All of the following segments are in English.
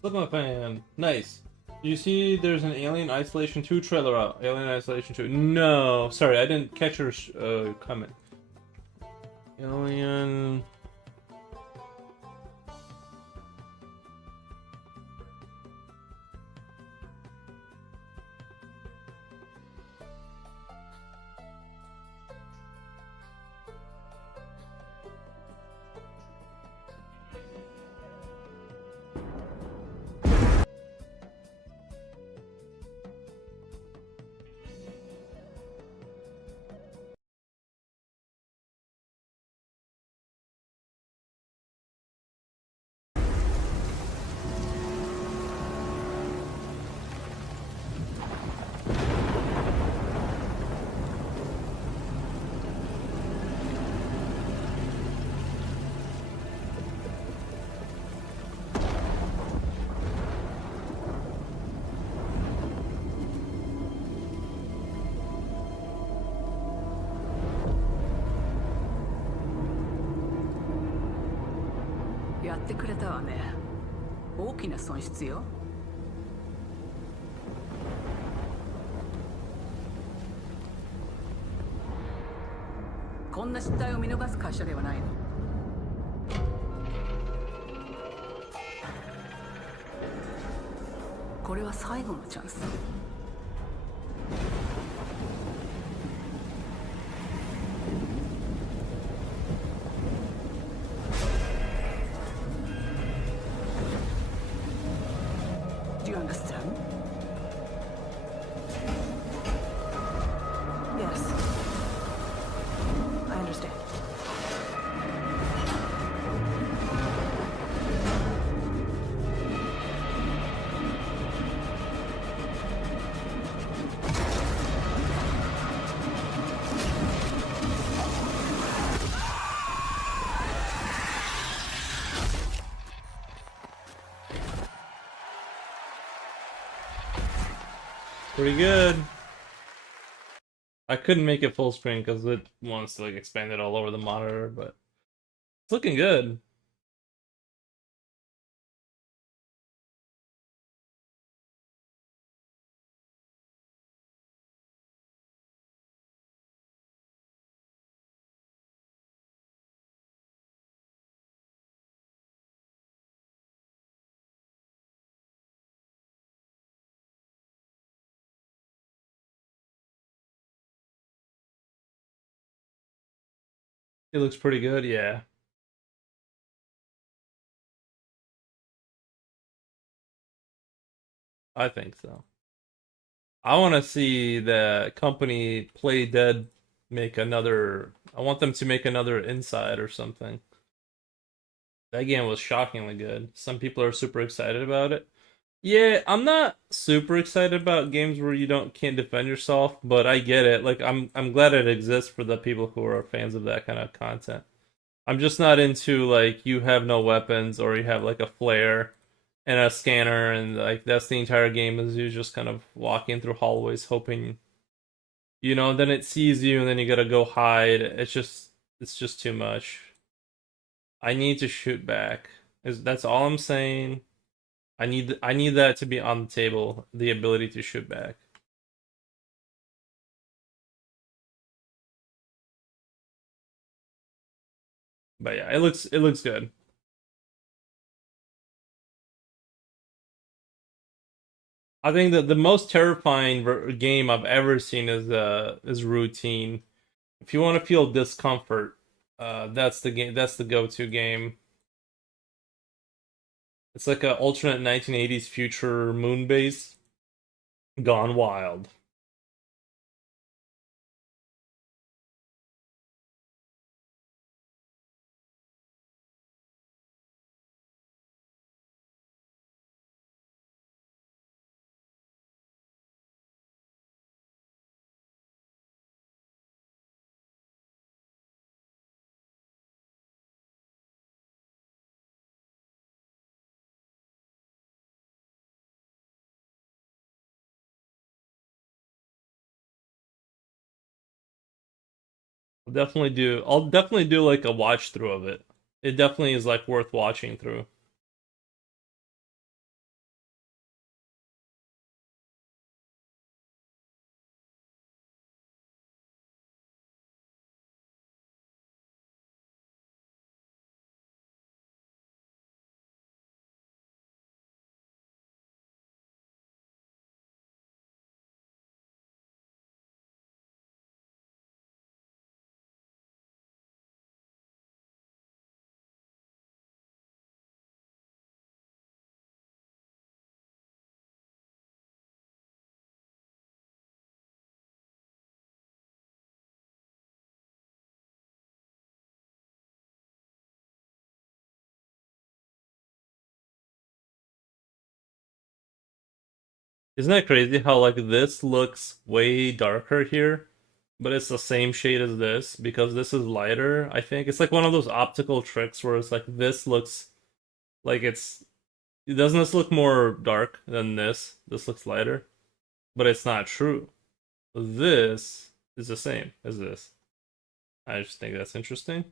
Slip my fan. Nice. You see there's an Alien Isolation 2 trailer out. Alien Isolation 2. No. Sorry, I didn't catch your comment. Alien...やってくれたわね。大きな損失よ。こんな失態を見逃す会社ではないの。これは最後のチャンス。Do you understand? Yes. I understand. Pretty good. I couldn't make it full screen because it wants to like expand it all over the monitor, but it's looking good. It looks pretty good, yeah. I think so. I want to see the company Play Dead make another. I want them to make another Inside or something. That game was shockingly good. Some people are super excited about it. Yeah, I'm not super excited about games where you don't can't defend yourself, but I get it. Like I'm glad it exists for the people who are fans of that kind of content. I'm just not into like you have no weapons or you have like a flare and a scanner and like that's the entire game is you just kind of walking through hallways hoping then it sees you and then you gotta go hide. It's just too much. I need to shoot back. Is that's all I'm saying. I need that to be on the table, the ability to shoot back. But yeah, it looks good. I think that the most terrifying game I've ever seen is Routine. If you want to feel discomfort, that's the game. That's the go-to game. It's like a alternate 1980s future moon base gone wild. I'll definitely do like a watch through of it. It definitely is like worth watching through. Isn't that crazy how like this looks way darker here, but it's the same shade as this because this is lighter, I think. It's like one of those optical tricks where it's like this looks like it's doesn't this look more dark than this? This looks lighter, but it's not true. This is the same as this. I just think that's interesting.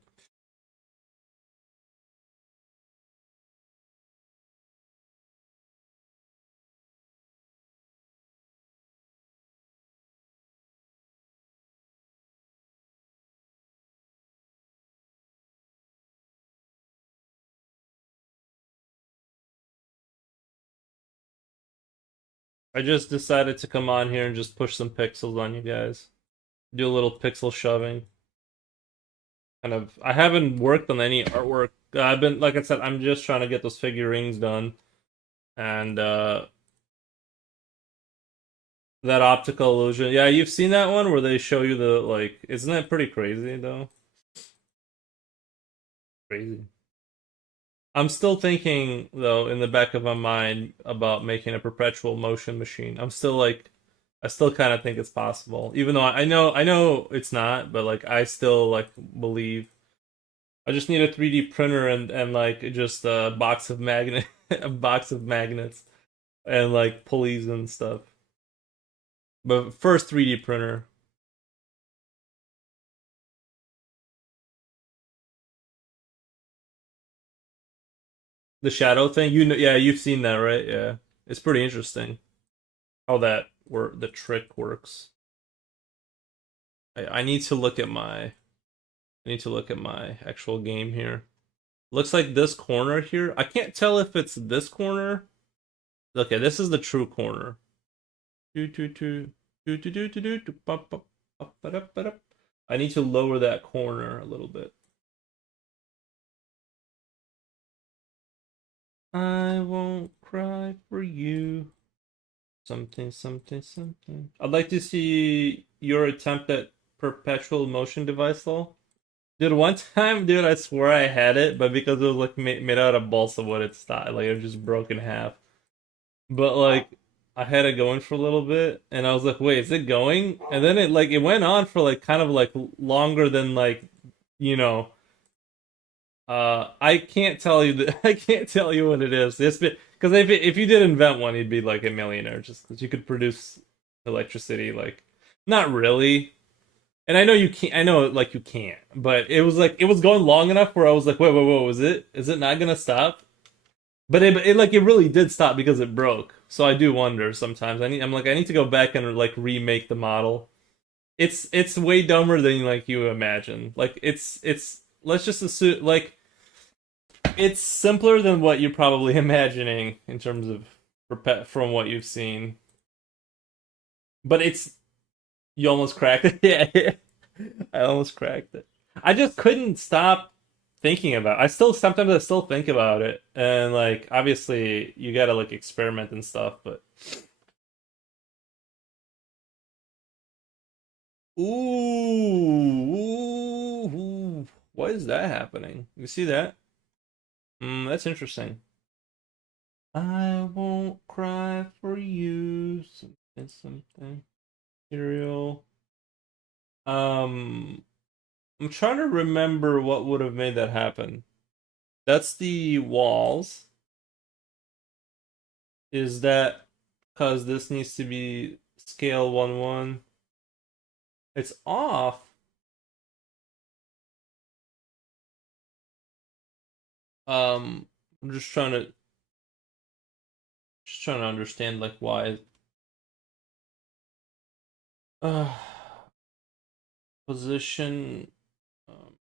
I just decided to come on here and just push some pixels on you guys. Do a little pixel shoving. Kind of I haven't worked on any artwork. I've been like I said, I'm just trying to get those figurines done. And that optical illusion. Yeah, you've seen that one where they show you the like isn't that pretty crazy though? Crazy. I'm still thinking though in the back of my mind about making a perpetual motion machine. I'm still like I still kind of think it's possible. Even though I know it's not, but like I still like believe I just need a 3D printer and like just a box of magnet a box of magnets and like pulleys and stuff. But first 3D printer, the shadow thing, you know, yeah, you've seen that, right? Yeah, it's pretty interesting how that work, the trick works. I need to look at my, I need to look at my actual game here. Looks like this corner here. I can't tell if it's this corner. Okay, this is the true corner. Do do do do do do do do do bump bump up up up. I need to lower that corner a little bit. I won't cry for you. Something, something, something. I'd like to see your attempt at perpetual motion device though. Dude, one time, dude, I swear I had it, but because it was like made out of balsa wood, it stopped. Like it was just broke in half. But like I had it going for a little bit, and I was like, wait, is it going? And then it went on for like kind of like longer than like you know. I can't tell you that I can't tell you what it is. It's because if you did invent one, you'd be like a millionaire just because you could produce electricity. Like, not really. And I know you can't. I know like you can't. But it was like it was going long enough where I was like, wait, was it? Is it not gonna stop? But it like it really did stop because it broke. So I do wonder sometimes. I'm like I need to go back and like remake the model. It's way dumber than like you imagine. Like it's let's just assume like it's simpler than what you're probably imagining in terms of from what you've seen. But it's you almost cracked it. Yeah, I almost cracked it. I just couldn't stop thinking about it. I still think about it, and like obviously you gotta like experiment and stuff. But ooh, why is that happening? You see that? That's interesting. I won't cry for you. Something, something. Cereal. Um, I'm trying to remember what would have made that happen. That's the walls. Is that because this needs to be scale 1-1? It's off. I'm just trying to understand like why. Uh, position. Um,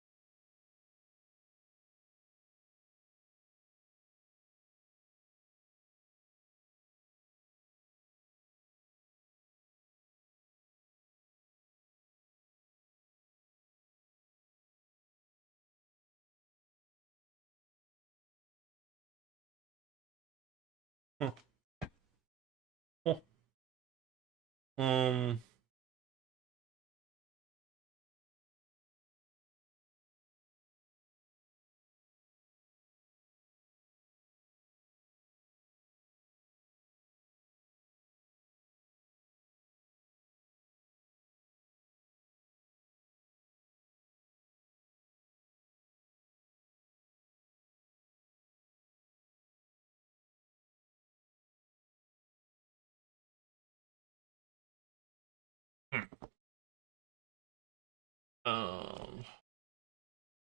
huh, huh, um, Um.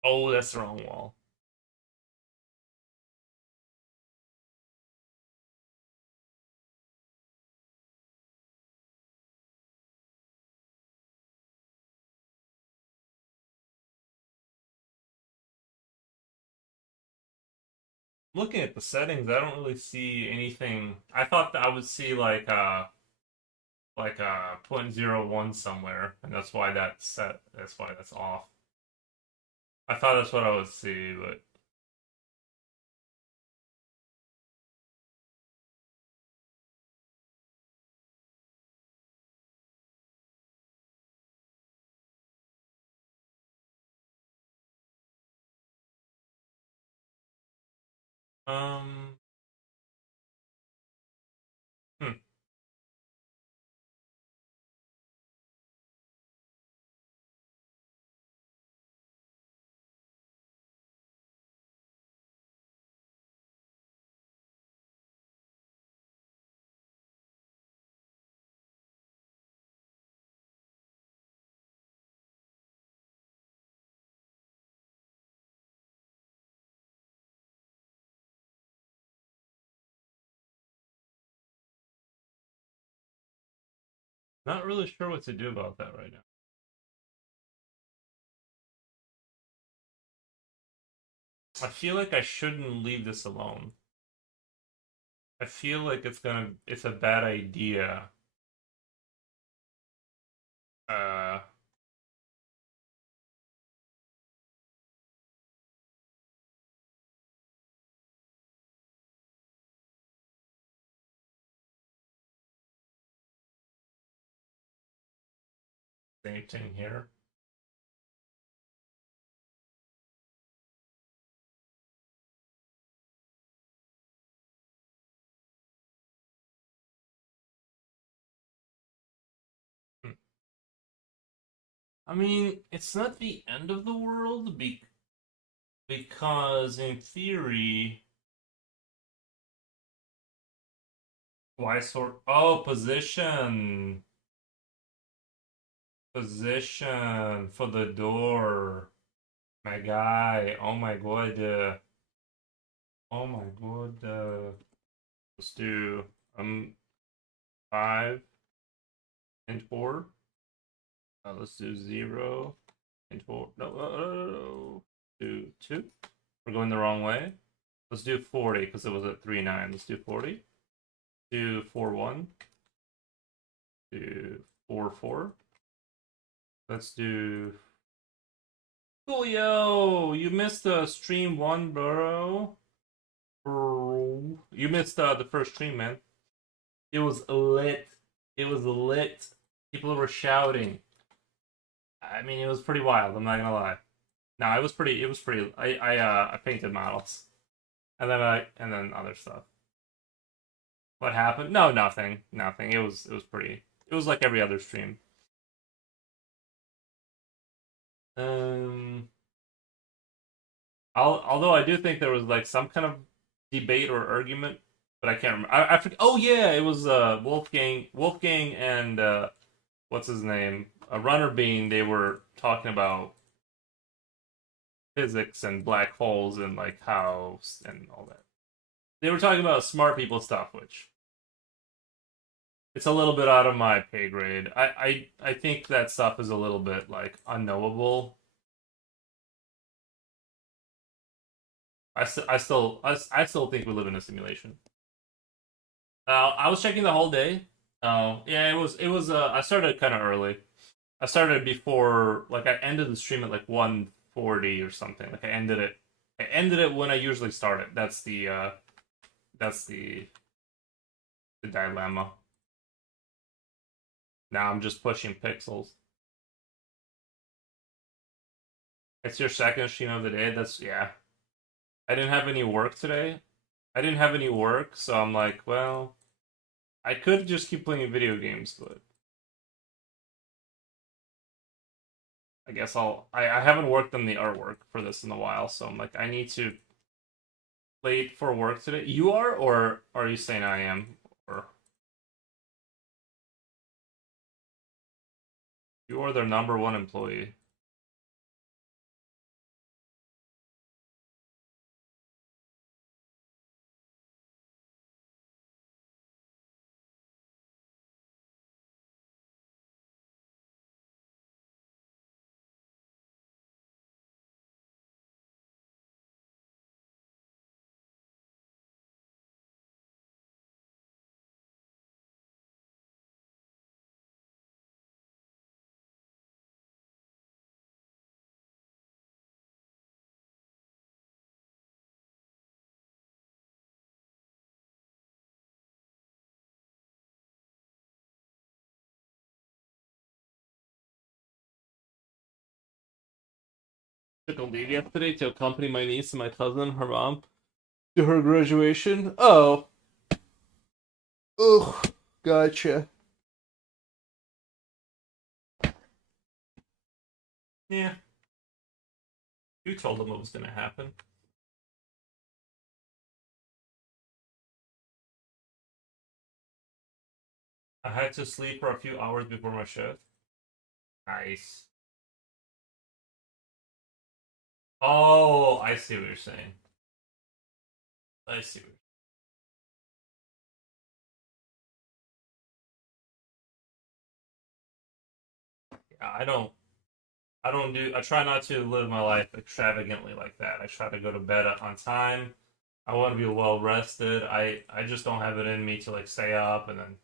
Oh, that's the wrong wall. Looking at the settings, I don't really see anything. I thought that I would see like 0.01 somewhere, and that's why that's set. That's why that's off. I thought that's what I would see, but um, hmm. Not really sure what to do about that right now. I feel like I shouldn't leave this alone. I feel like it's a bad idea. Uh, Same thing here. Hmm. I mean, it's not the end of the world because in theory, why sort? Oh, position for the door. My guy. Oh my god. Oh my god. Let's do 5 and 4. Let's do 0 and 4. No, no. Do 2. We're going the wrong way. Let's do 40 because it was at 3-9. Let's do 40. Do 4-1. Do 4-4. Let's do. Julio, you missed stream 1, bro. Bro. You missed the first stream, man. It was lit. It was lit. People were shouting. I mean, it was pretty wild. I'm not gonna lie. No, it was pretty. It was pretty. I painted models, and then other stuff. What happened? No, nothing. Nothing. It was pretty. It was like every other stream. Um, although I do think there was like some kind of debate or argument, but I can't remember. I forget. Oh yeah, it was Wolfgang, and what's his name? A Runner Bean. They were talking about physics and black holes and like how and all that. They were talking about smart people stuff, which it's a little bit out of my pay grade. I think that stuff is a little bit like unknowable. I still think we live in a simulation. I was checking the whole day. Oh yeah, it was. I started kind of early. I started before like I ended the stream at like 1:40 or something. Like I ended it when I usually start it. That's the dilemma. Now I'm just pushing pixels. It's your second stream of the day. That's yeah. I didn't have any work today. I didn't have any work, so I'm like, well, I could just keep playing video games, but I guess I haven't worked on the artwork for this in a while, so I'm like, I need to late for work today. You are, or are you saying I am? Or you are their number one employee. Took a leave yesterday to accompany my niece and my cousin, her mom, to her graduation. Oh, ugh, gotcha. Yeah, you told them what was gonna happen. I had to sleep for a few hours before my shift. Nice. Oh, I see what you're saying. I see. Yeah, I don't do. I try not to live my life extravagantly like that. I try to go to bed on time. I want to be well rested. I just don't have it in me to like stay up and then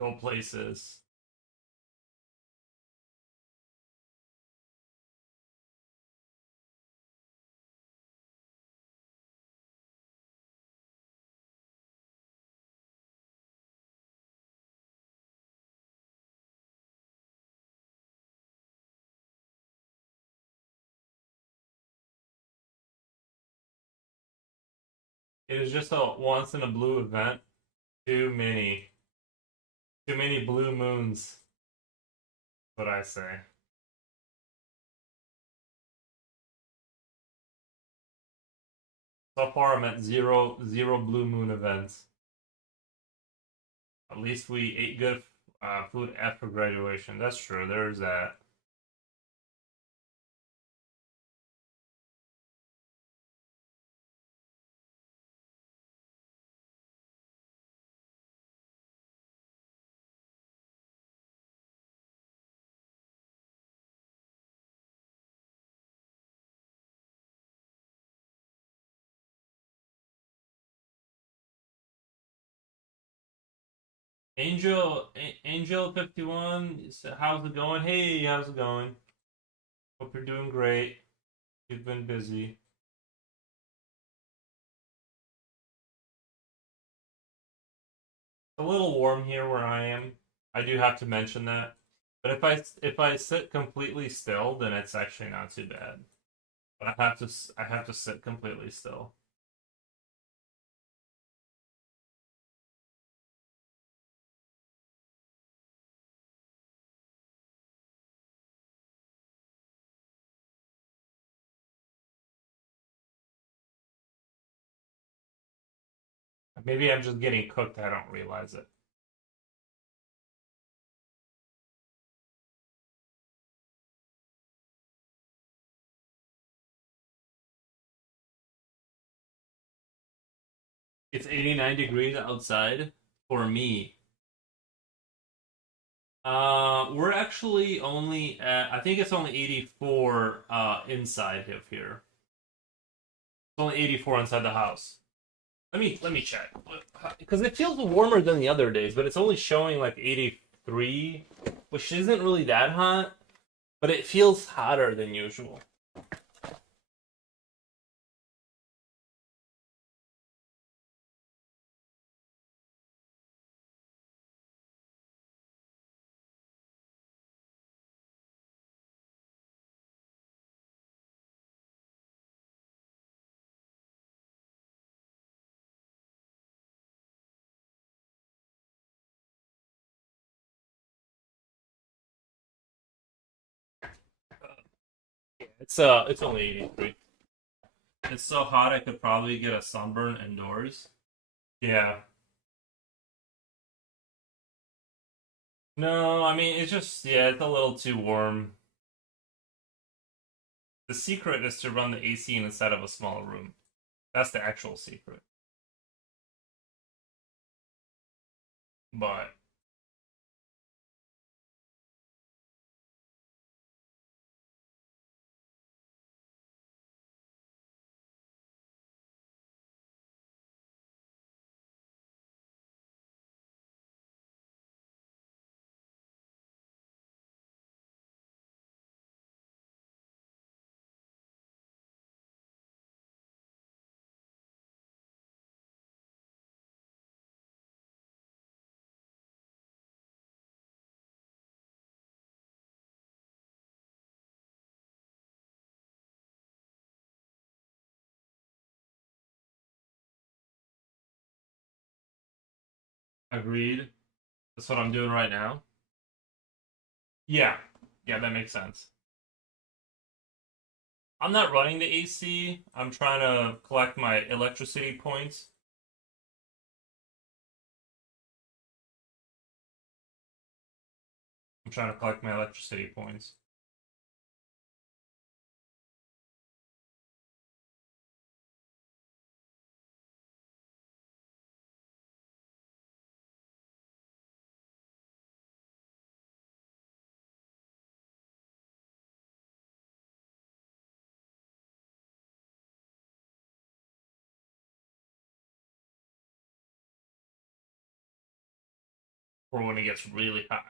go places. It is just a once in a blue event. Too many, too many blue moons. What I say. So far, I'm at zero blue moon events. At least we ate good food after graduation. That's true. There's that. Angel 51. How's it going? Hey, how's it going? Hope you're doing great. You've been busy. It's a little warm here where I am. I do have to mention that. But if I sit completely still, then it's actually not too bad. But I have to sit completely still. Maybe I'm just getting cooked. I don't realize it. It's 89 degrees outside for me. We're actually only at, I think it's only 84 inside of here. It's only 84 inside the house. Let me check. Because it feels warmer than the other days, but it's only showing like 83, which isn't really that hot, but it feels hotter than usual. It's only 83. It's so hot I could probably get a sunburn indoors. Yeah. No, I mean it's just yeah, it's a little too warm. The secret is to run the AC inside of a small room. That's the actual secret. But Agreed. That's what I'm doing right now. Yeah. Yeah, that makes sense. I'm not running the AC. I'm trying to collect my electricity points. I'm trying to collect my electricity points. For when it gets really hot.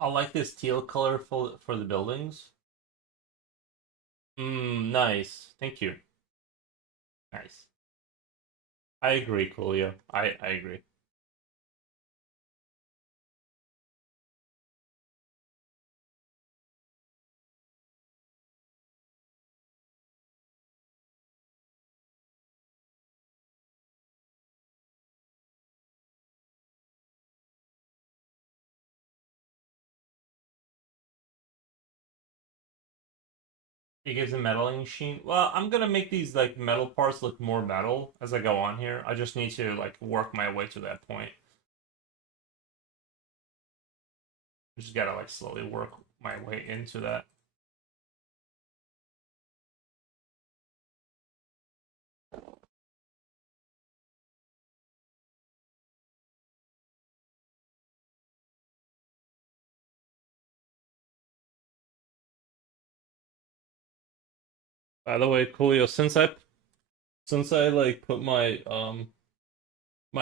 I like this teal color for the buildings. Nice. Thank you. Nice. I agree, Coolio. I agree. It gives a metaling sheen. Well, I'm gonna make these like metal parts look more metal as I go on here. I just need to like work my way to that point. I just gotta like slowly work my way into that. By the way, Coolio, since I like put my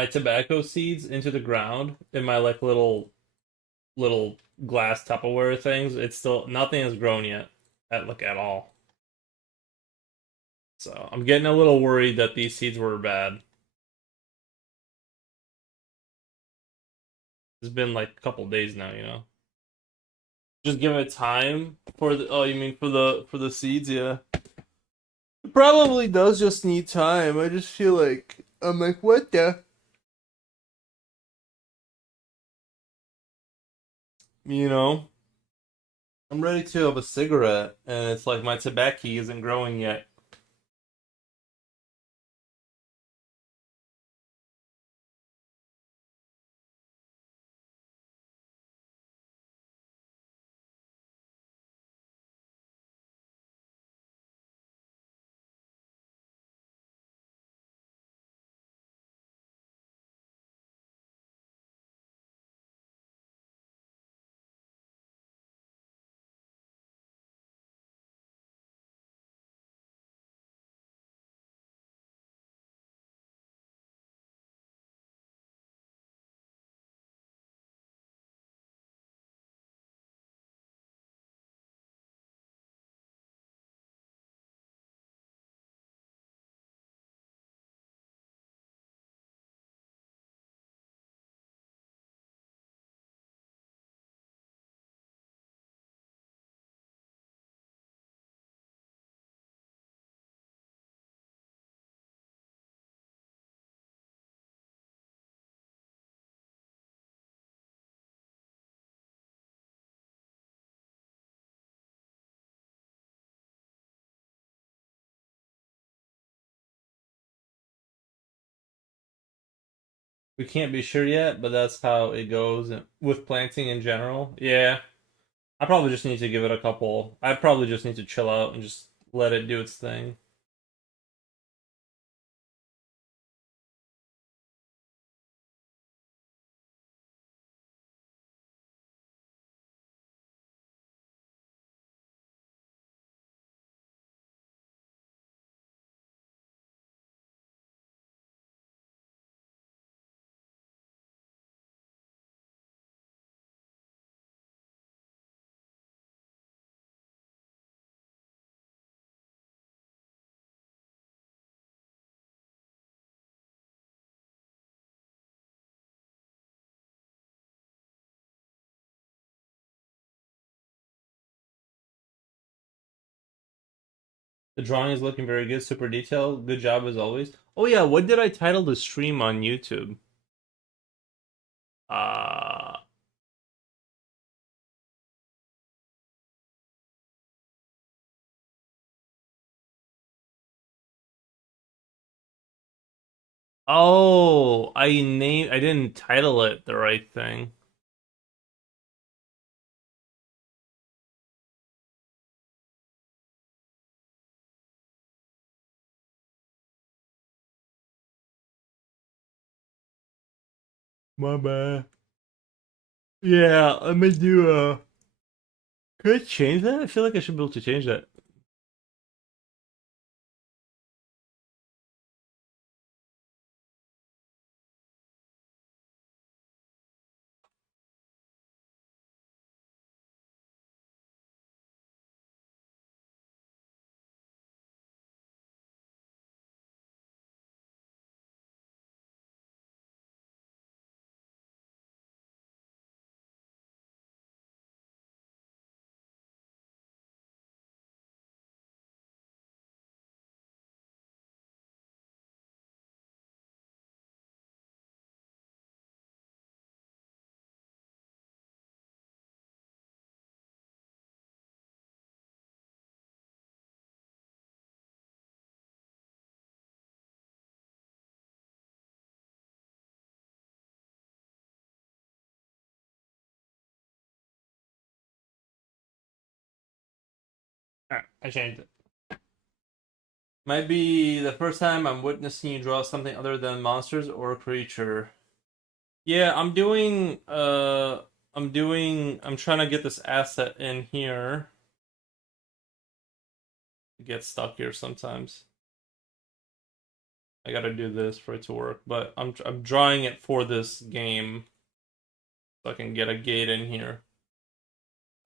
tobacco seeds into the ground in my like little glass Tupperware things, it's still nothing has grown yet at all. So I'm getting a little worried that these seeds were bad. It's been like a couple days now, you know. Just give it time for the. Oh, you mean for the seeds? Yeah. It probably does just need time. I just feel like I'm like, what the? You know, I'm ready to have a cigarette, and it's like my tobacco isn't growing yet. We can't be sure yet, but that's how it goes with planting in general. Yeah, I probably just need to give it a couple. I probably just need to chill out and just let it do its thing. The drawing is looking very good, super detailed. Good job as always. Oh yeah, what did I title the stream on YouTube? Uh oh, I didn't title it the right thing. My bad. Yeah, let me do can I change that? I feel like I should be able to change that. Alright, I changed it. Might be the first time I'm witnessing you draw something other than monsters or a creature. Yeah, I'm trying to get this asset in here. It gets stuck here sometimes. I gotta do this for it to work, but I'm drawing it for this game so I can get a gate in here.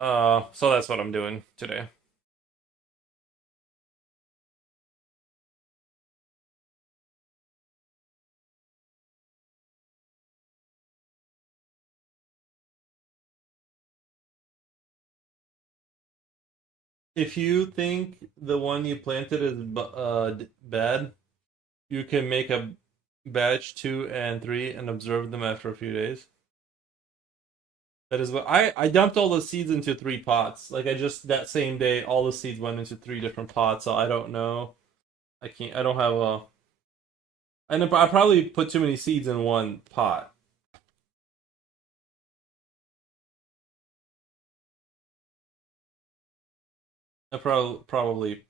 So that's what I'm doing today. If you think the one you planted is bad, you can make a batch 2 and 3 and observe them after a few days. That is what I dumped all the seeds into 3 pots. Like I just that same day, all the seeds went into 3 different pots. So I don't know. I can't. I don't have a. I probably put too many seeds in one pot. I probably.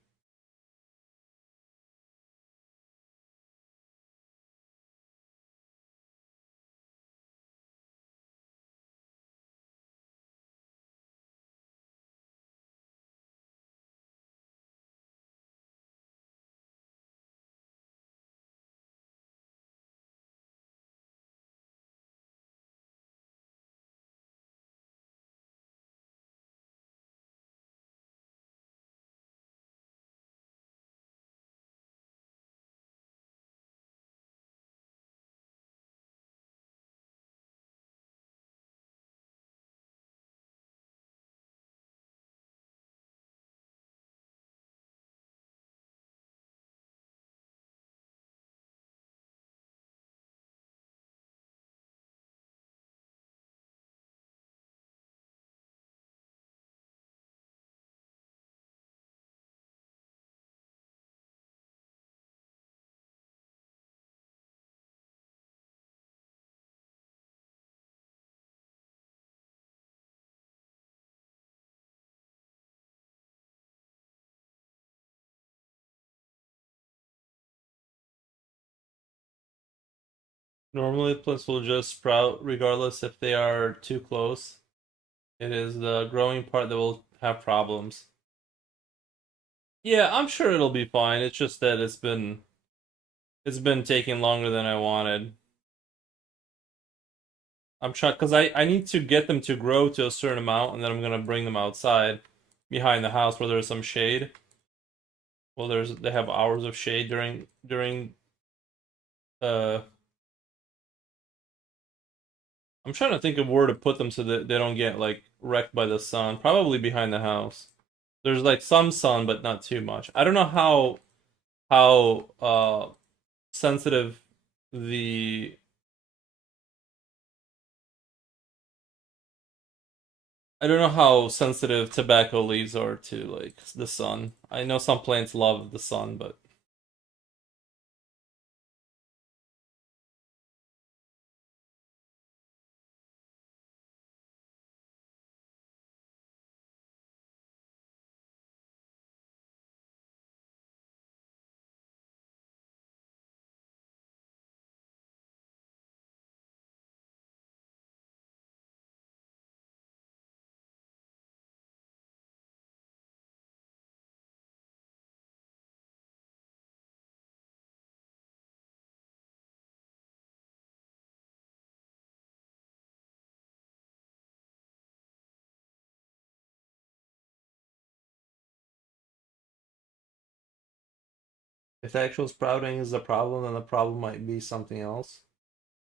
Normally, plants will just sprout regardless if they are too close. It is the growing part that will have problems. Yeah, I'm sure it'll be fine. It's just that it's been taking longer than I wanted. I'm trying because I need to get them to grow to a certain amount, and then I'm gonna bring them outside behind the house where there's some shade. Well, they have hours of shade during uh. I'm trying to think of where to put them so that they don't get like wrecked by the sun. Probably behind the house. There's like some sun, but not too much. I don't know how sensitive the I don't know how sensitive tobacco leaves are to like the sun. I know some plants love the sun, but if actual sprouting is the problem, then the problem might be something else.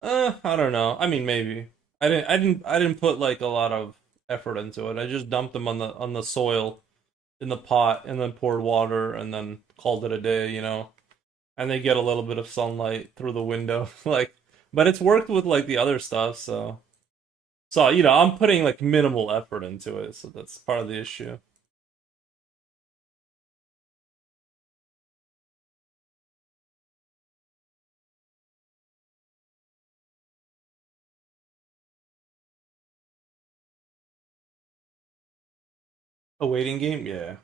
I don't know. I mean, maybe. I didn't put like a lot of effort into it. I just dumped them on the soil in the pot and then poured water and then called it a day. And they get a little bit of sunlight through the window, like. But it's worked with like the other stuff, so I'm putting like minimal effort into it, so that's part of the issue. A waiting game, yeah.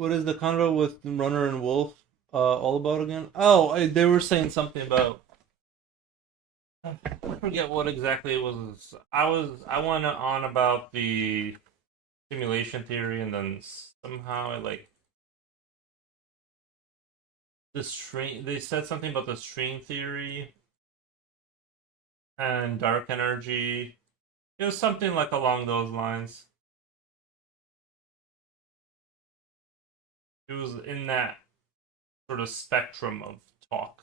What is the convo with Runner and Wolf all about again? Oh, they were saying something about. I forget what exactly it was. I went on about the simulation theory, and then somehow I like the string. They said something about the string theory and dark energy. It was something like along those lines. It was in that sort of spectrum of talk,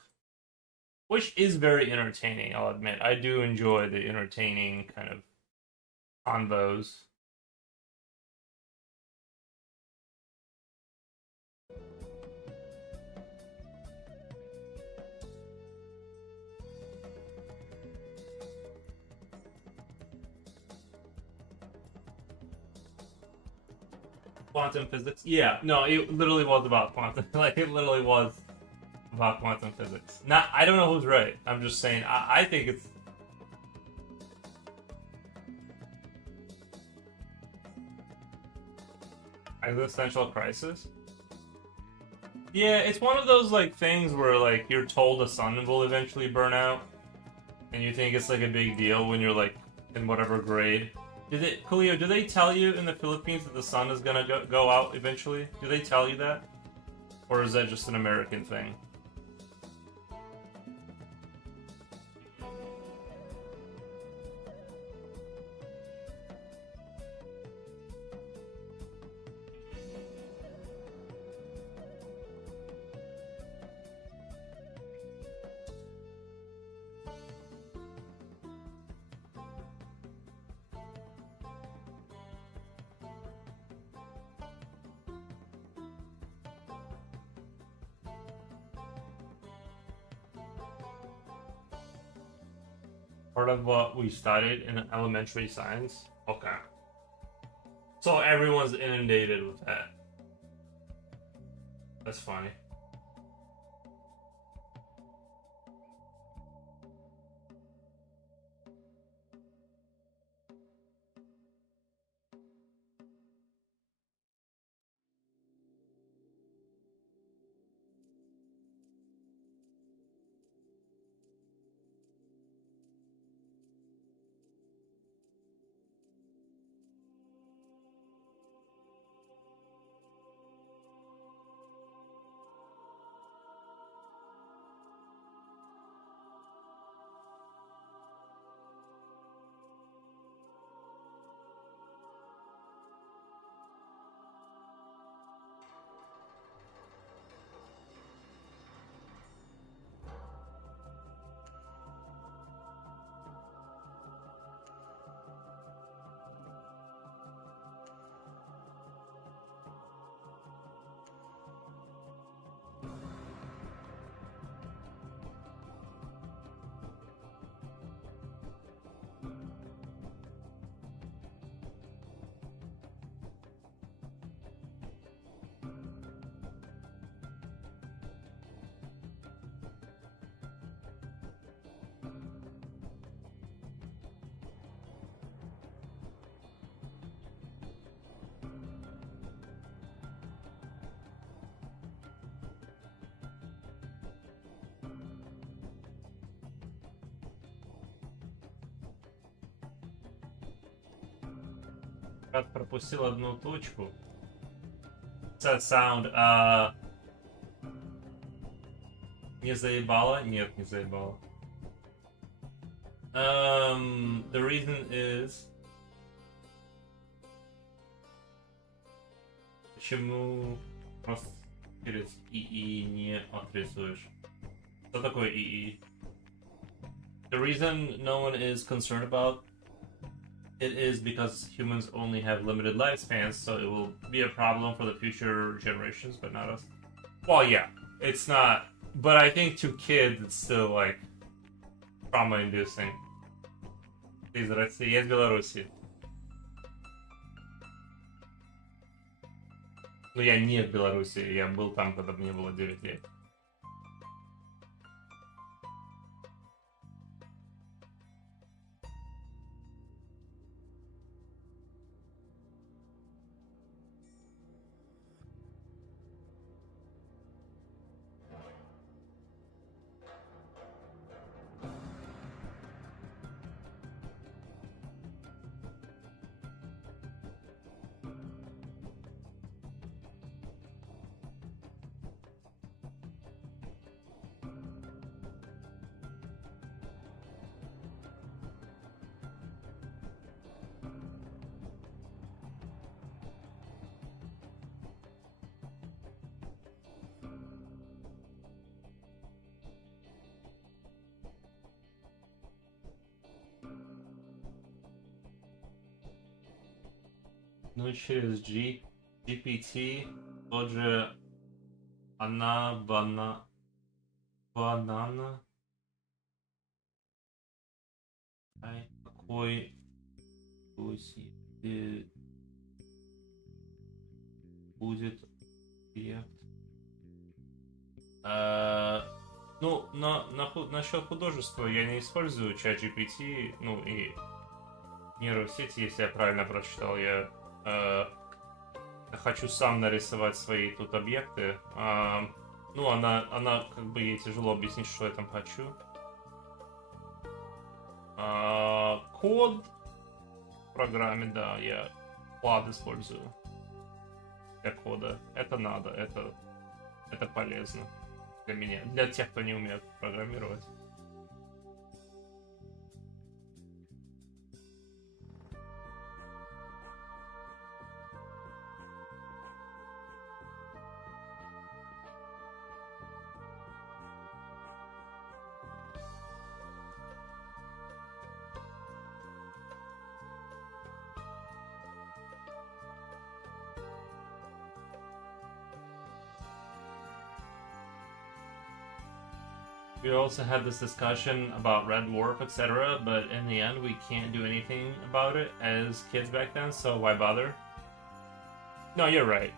which is very entertaining. I'll admit, I do enjoy the entertaining kind of convos. Quantum physics? Yeah, no, it literally was about quantum. Like it literally was about quantum physics. Not, I don't know who's right. I'm just saying. I think it's existential crisis. Yeah, it's one of those like things where like you're told the sun will eventually burn out, and you think it's like a big deal when you're like in whatever grade. Did it, Coolio? Do they tell you in the Philippines that the sun is gonna go out eventually? Do they tell you that, or is that just an American thing? Part of what we studied in elementary science. Okay. So everyone's inundated with that. That's funny. Брат пропустил одну точку. Set sound. Не заебало? Нет, не заебало. The reason is... Почему просто через ИИ не отрисуешь? Что такое ИИ? The reason no one is concerned about it is because humans only have limited lifespans, so it will be a problem for the future generations, but not us. Well, yeah, it's not, but I think to kids it's still like trauma-inducing. Из России, я из Беларуси. Но я не в Беларуси, я был там, когда мне было 9 лет. Ну, через GPT, тот же банана. Ай, какой будет объект? Ну, насчет художества я не использую чат GPT, ну и нейросети, если я правильно прочитал. Я хочу сам нарисовать свои тут объекты. Ну, она как бы ей тяжело объяснить, что я там хочу. Код в программе, да, я плат использую для кода. Это надо, это полезно для меня, для тех, кто не умеет программировать. We also had this discussion about red warp, etc., but in the end, we can't do anything about it as kids back then, so why bother? No, you're right.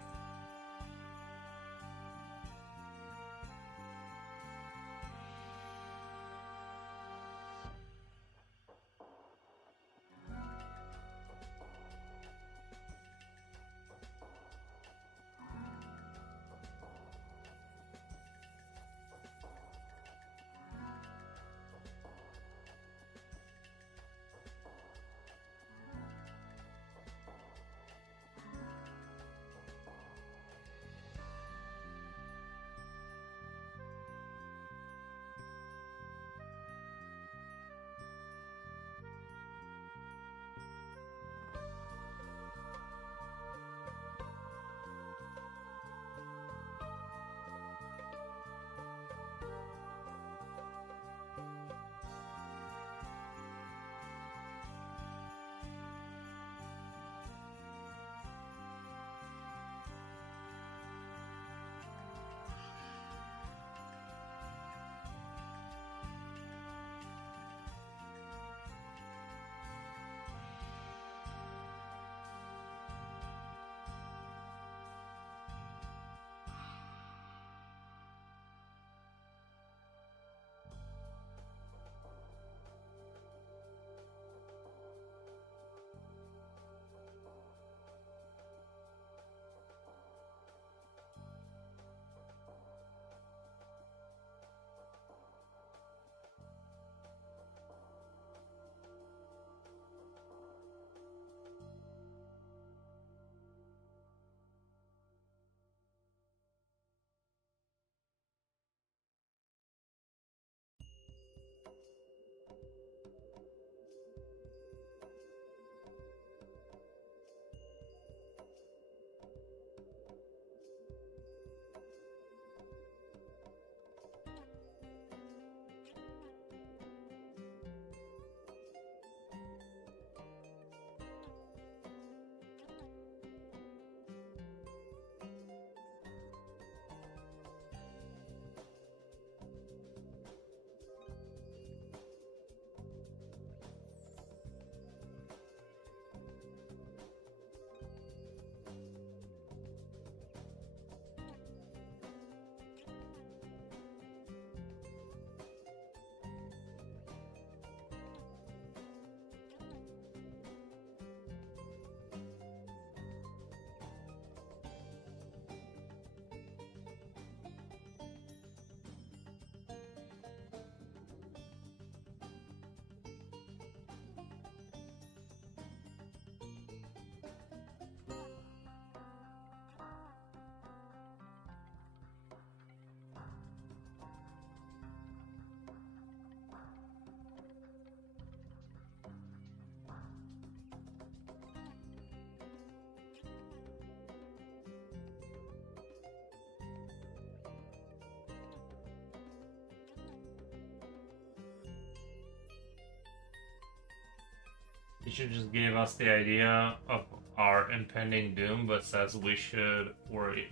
Teacher just gave us the idea of our impending doom, but says we should worry.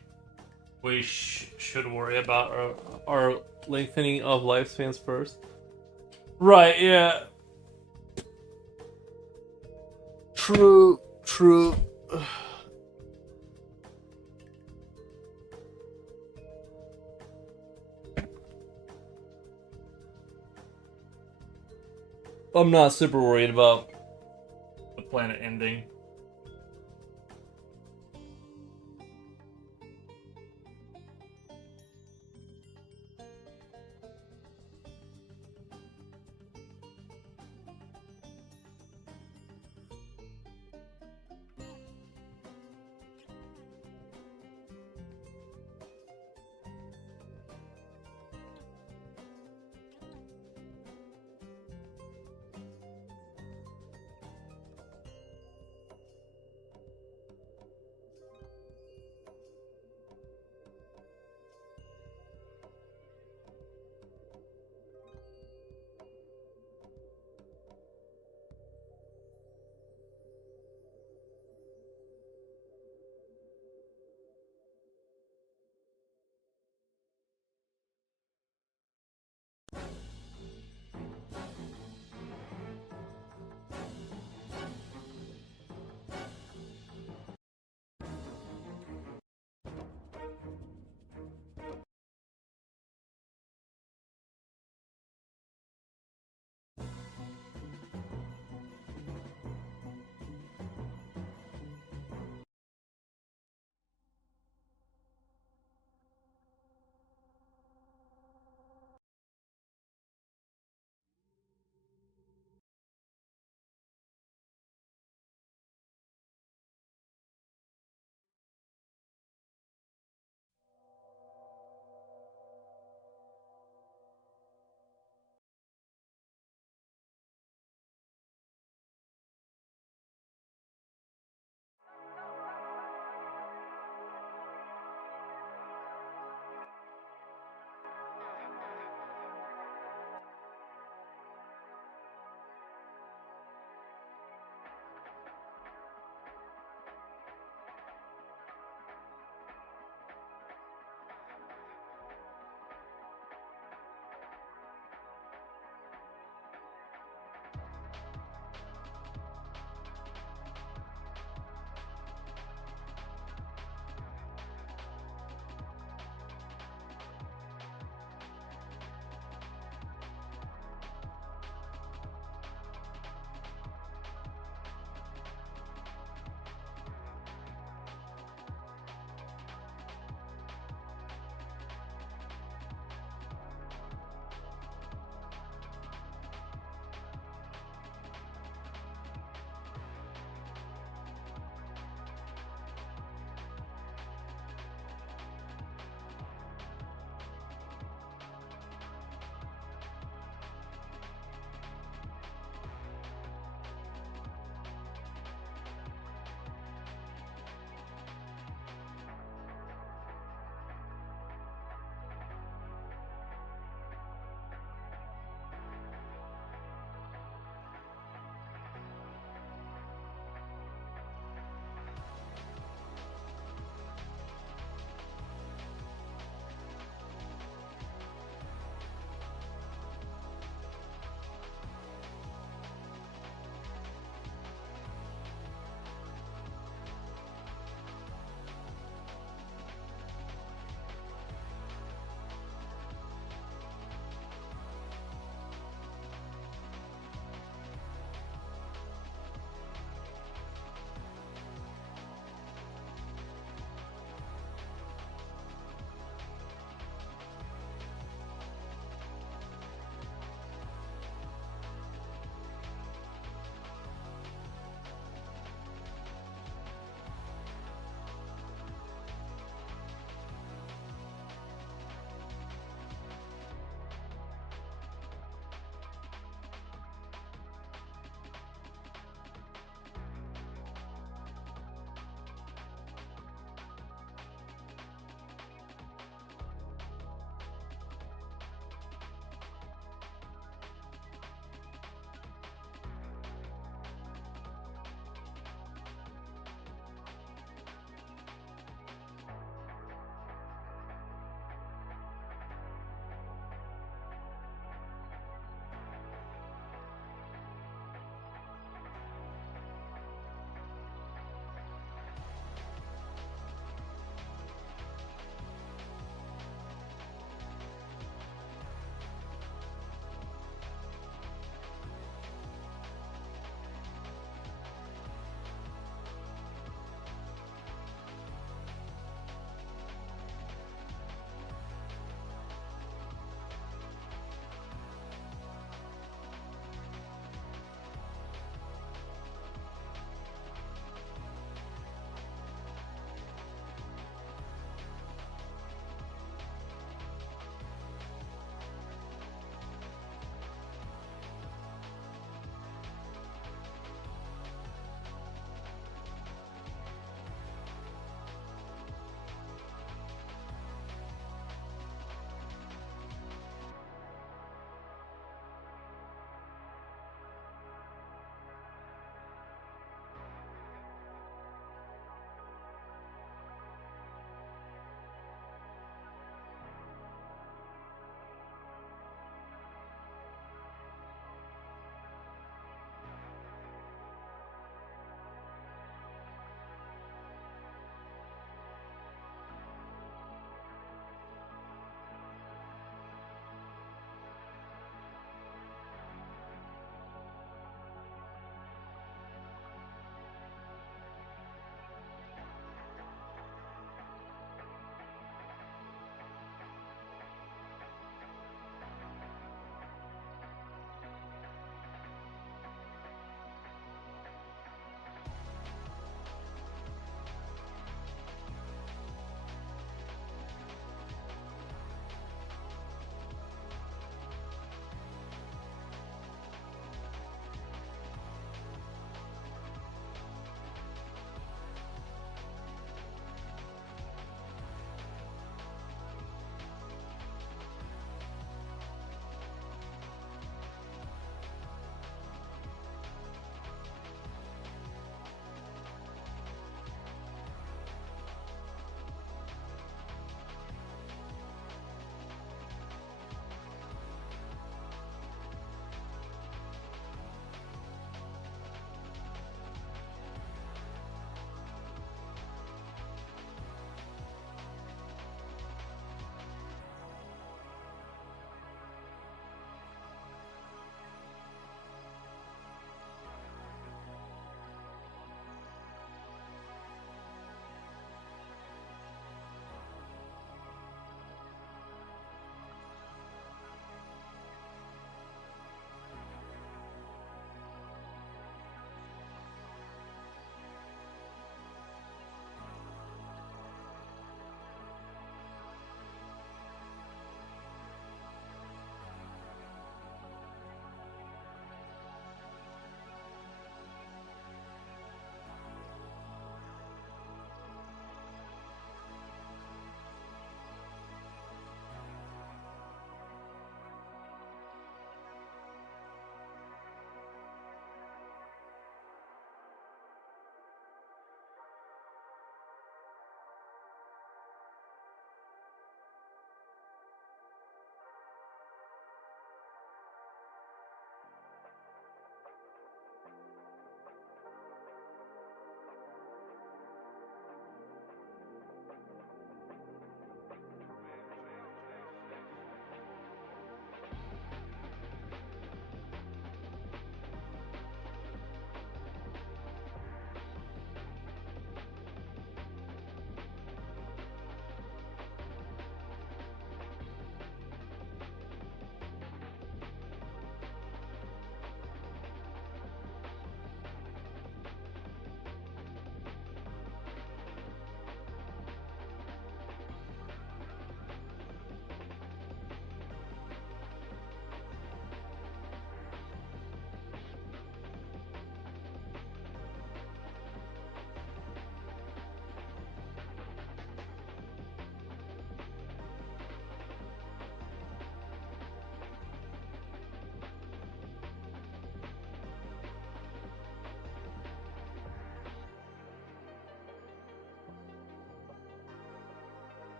We should worry about our lengthening of lifespans first. Right, yeah. True, true. I'm not super worried about the planet ending.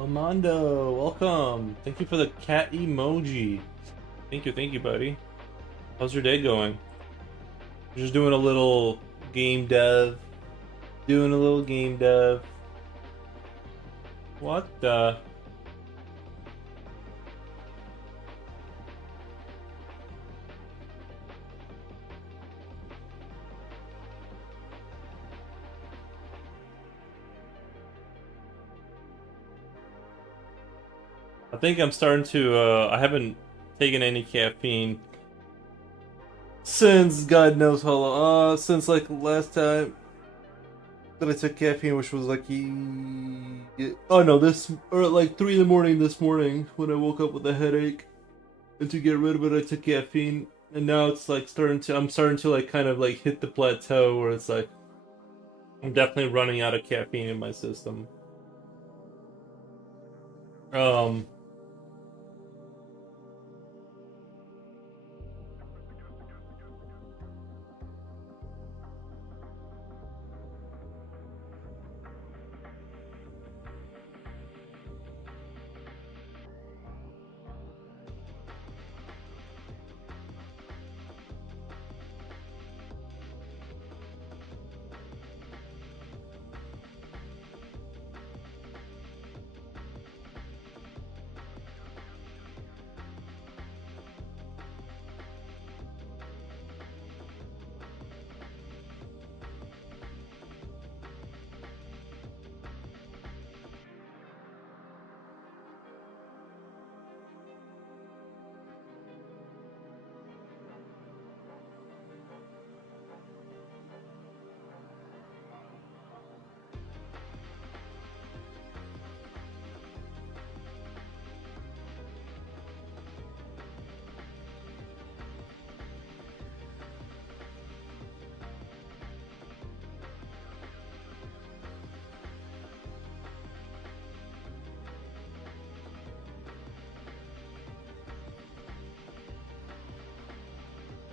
Amando, welcome. Thank you for the cat emoji. Thank you, buddy. How's your day going? Just doing a little game dev. Doing a little game dev. What the? I think I'm starting to, I haven't taken any caffeine since God knows how long. Since like last time that I took caffeine, which was like, oh no, this, or like 3 in the morning this morning when I woke up with a headache. And to get rid of it, I took caffeine. And now it's like I'm starting to like kind of like hit the plateau where it's like, I'm definitely running out of caffeine in my system. Um,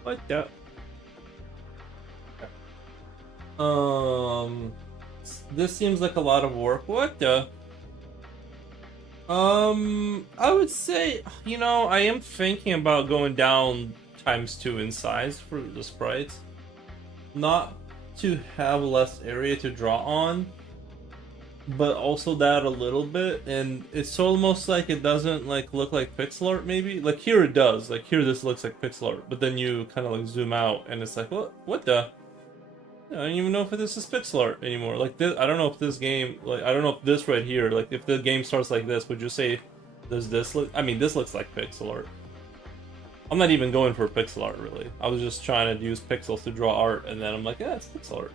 what the? Um, this seems like a lot of work. What the? I would say, I am thinking about going down ×2 in size for the sprites. Not to have less area to draw on, but also that a little bit, and it's almost like it doesn't like look like pixel art. Maybe like here it does. Like here, this looks like pixel art, but then you kind of like zoom out, and it's like, what the? I don't even know if this is pixel art anymore. Like this, I don't know if this game, like I don't know if this right here, like if the game starts like this, would you say does this look? I mean, this looks like pixel art. I'm not even going for pixel art really. I was just trying to use pixels to draw art, and then I'm like, yeah, it's pixel art.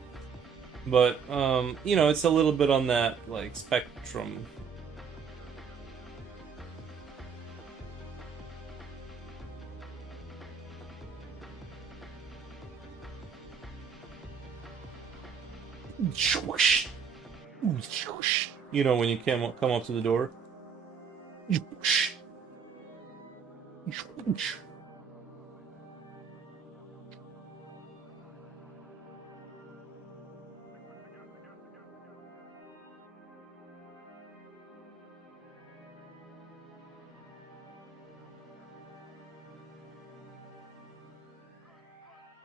But it's a little bit on that like spectrum. When you come up to the door.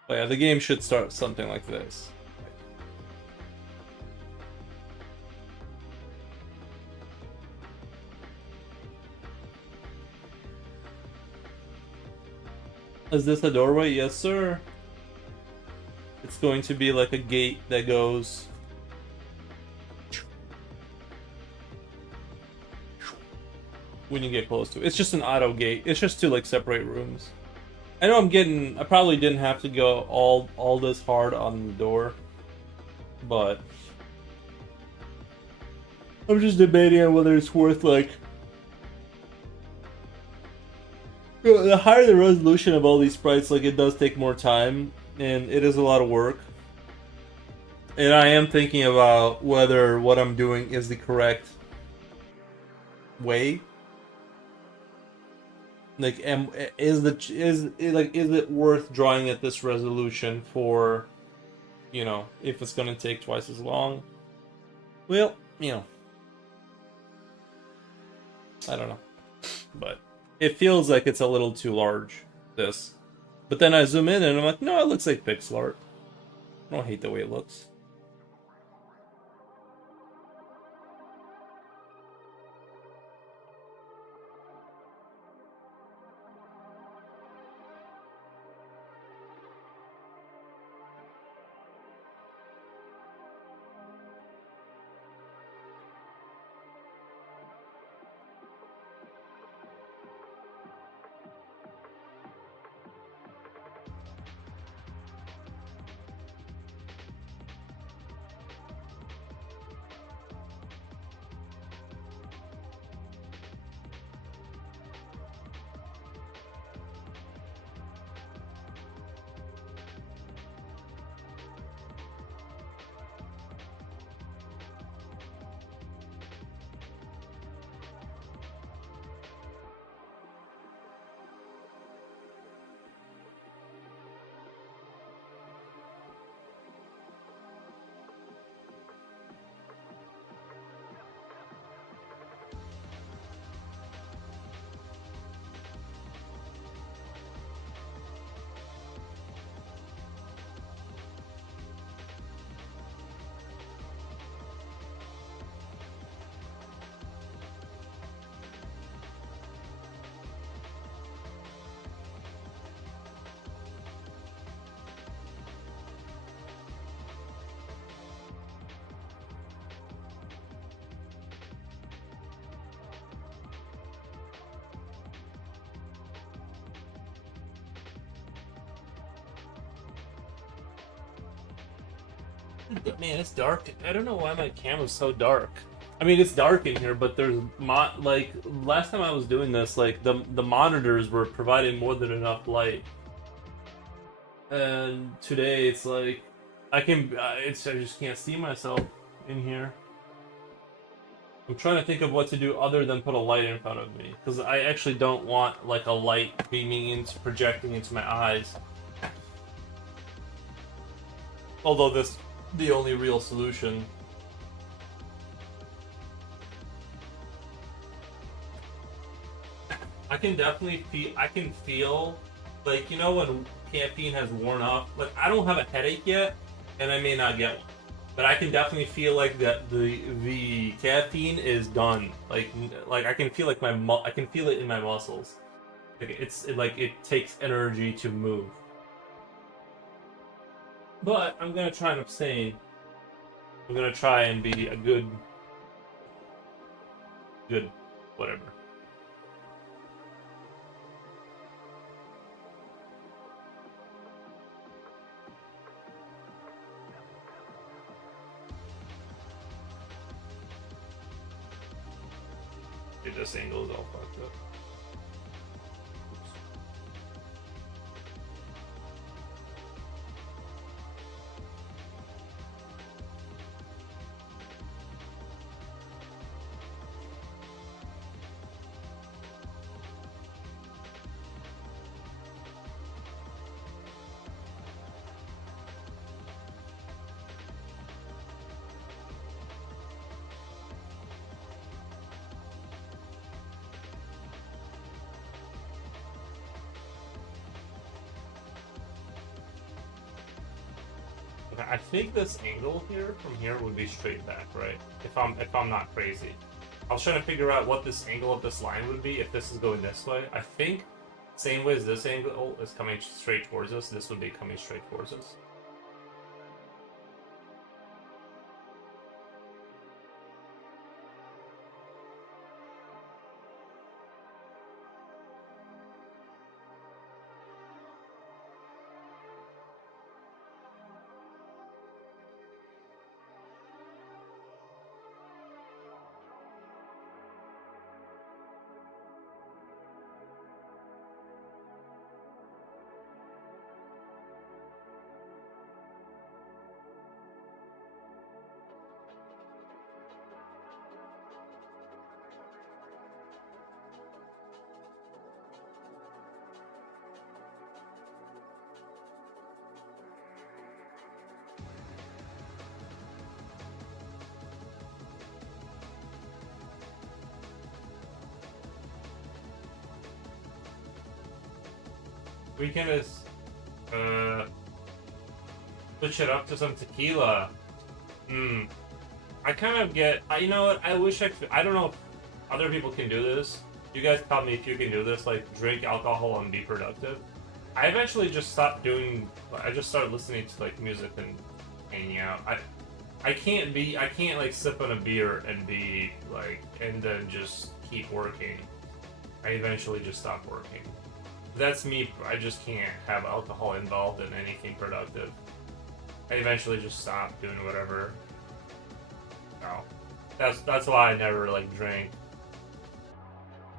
But yeah, the game should start something like this. Is this a doorway? Yes, sir. It's going to be like a gate that goes when you get close to it. It's just an auto gate. It's just to like separate rooms. I know I probably didn't have to go all this hard on the door, but I'm just debating on whether it's worth like the higher the resolution of all these sprites, like it does take more time and it is a lot of work. And I am thinking about whether what I'm doing is the correct way. Like, is it worth drawing at this resolution for, if it's gonna take twice as long? Well, I don't know, but it feels like it's a little too large. This, but then I zoom in and I'm like, no, it looks like pixel art. I don't hate the way it looks. Man, it's dark. I don't know why my camera's so dark. I mean, it's dark in here, but there's like last time I was doing this, like the monitors were providing more than enough light, and today it's like I just can't see myself in here. I'm trying to think of what to do other than put a light in front of me, because I actually don't want like a light beaming into projecting into my eyes. Although this the only real solution. I can feel like, you know, when caffeine has worn off. Like, I don't have a headache yet, and I may not get one, but I can definitely feel like that the caffeine is done. Like I can feel like I can feel it in my muscles. Like it takes energy to move. But I'm gonna try and abstain. I'm gonna try and be a good whatever. Dude, this angle is all fucked up. Okay, I think this angle here from here would be straight back, right? If I'm not crazy. I was trying to figure out what this angle of this line would be if this is going this way. I think same way as this angle is coming straight towards us, this would be coming straight towards us. We can just switch it up to some tequila. Hmm. I kind of get. You know what? I wish I could. I don't know if other people can do this. You guys tell me if you can do this. Like drink alcohol and be productive. I eventually just stopped doing. I just started listening to like music and hanging out. I can't be. I can't like sip on a beer and be like and then just keep working. I eventually just stopped working. That's me. I just can't have alcohol involved in anything productive. I eventually just stopped doing whatever. No, that's why I never like drink.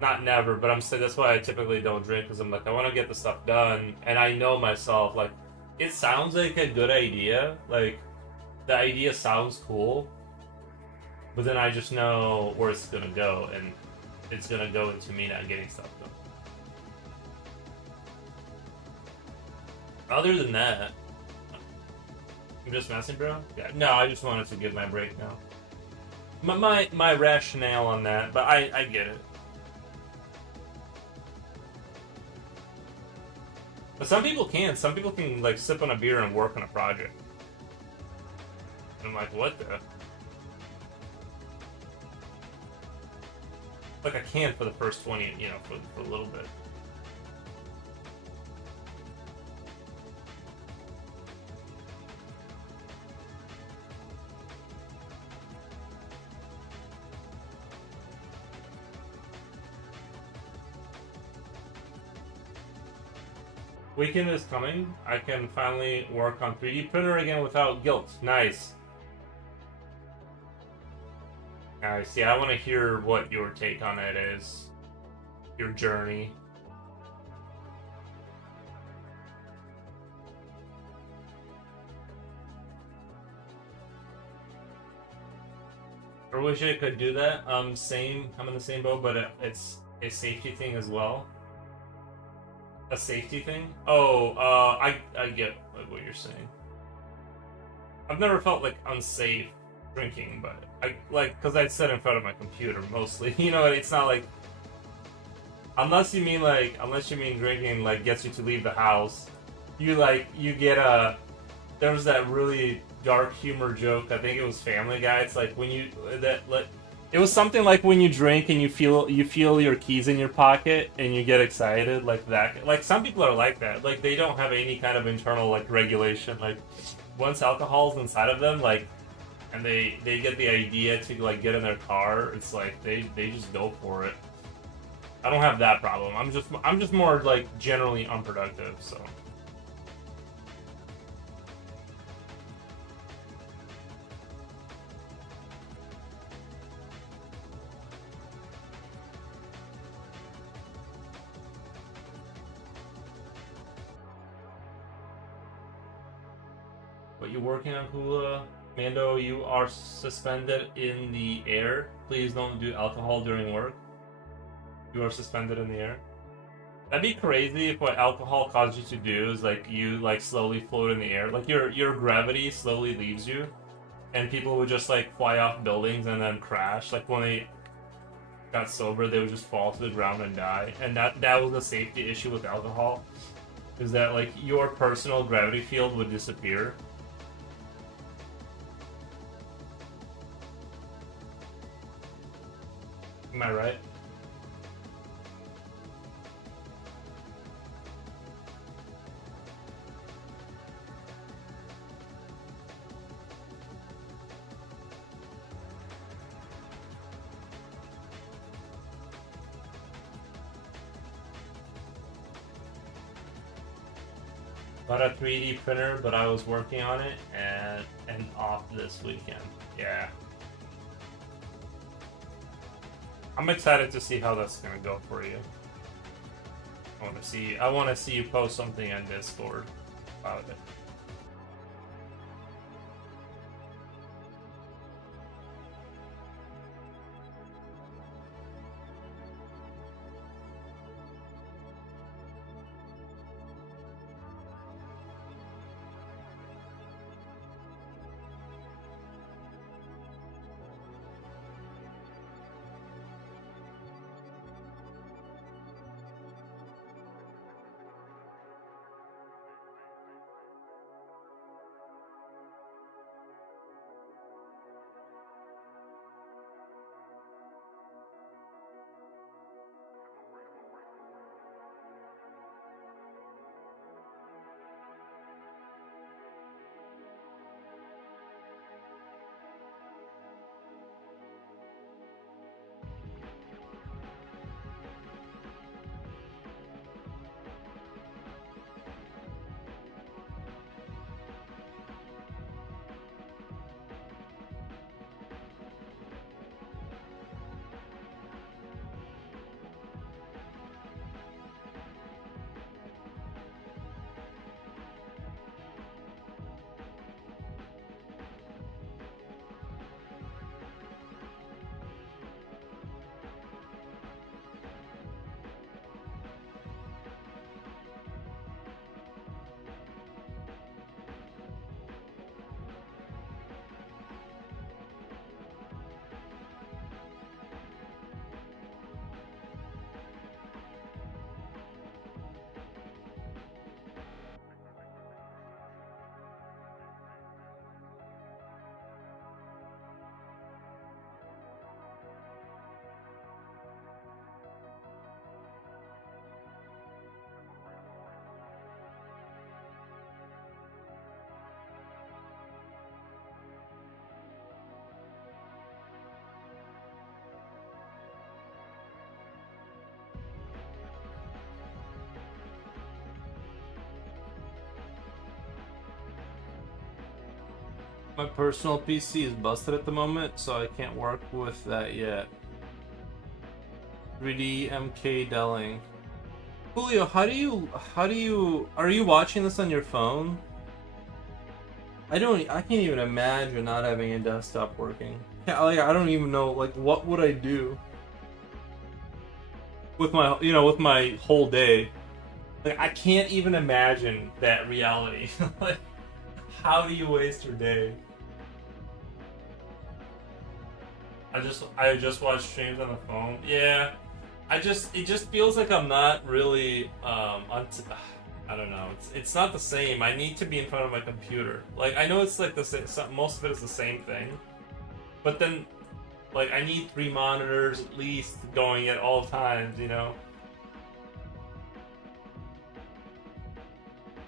Not never, but I'm saying that's why I typically don't drink because I'm like I want to get the stuff done, and I know myself like it sounds like a good idea, like the idea sounds cool, but then I just know where it's gonna go, and it's gonna go into me not getting stuff done. Other than that, I'm just messing, bro. Yeah, no, I just wanted to give my break now. My rationale on that, but I get it. But some people can. Some people can like sip on a beer and work on a project. And I'm like, what the? Like I can for the first 20, you know, for a little bit. Weekend is coming. I can finally work on 3D printer again without guilt. Nice. Nice. Yeah, I want to hear what your take on it is. Your journey. I wish I could do that. Same. I'm in the same boat, but it's a safety thing as well. A safety thing? Oh, I get what you're saying. I've never felt like unsafe drinking, but I like because I'd sit in front of my computer mostly. You know, it's not like unless you mean drinking like gets you to leave the house. You get a there was that really dark humor joke. I think it was Family Guy. It's like when you that like it was something like when you drink and you feel your keys in your pocket and you get excited like that. Like some people are like that. Like they don't have any kind of internal like regulation. Like once alcohol's inside of them, like and they get the idea to like get in their car, it's like they just go for it. I don't have that problem. I'm just more like generally unproductive, so What you working on, Kula? Mando, you are suspended in the air. Please don't do alcohol during work. You are suspended in the air. That'd be crazy if what alcohol caused you to do is like you like slowly float in the air. Like your gravity slowly leaves you. And people would just like fly off buildings and then crash. Like when they got sober, they would just fall to the ground and die. And that was a safety issue with alcohol. Is that like your personal gravity field would disappear. Am I right? Got a 3D printer, but I was working on it and off this weekend. Yeah. I'm excited to see how that's gonna go for you. I wanna see you post something on Discord about it. My personal PC is busted at the moment, so I can't work with that yet. 3D MK Delling. Julio, are you watching this on your phone? I can't even imagine not having a desktop working. Yeah, like, I don't even know, like, what would I do with with my whole day? Like, I can't even imagine that reality. Like, how do you waste your day? I just watch streams on the phone. Yeah, it just feels like I'm not really I don't know. It's not the same. I need to be in front of my computer. Like I know it's like the same, most of it is the same thing, but then like I need 3 monitors at least going at all times. You know,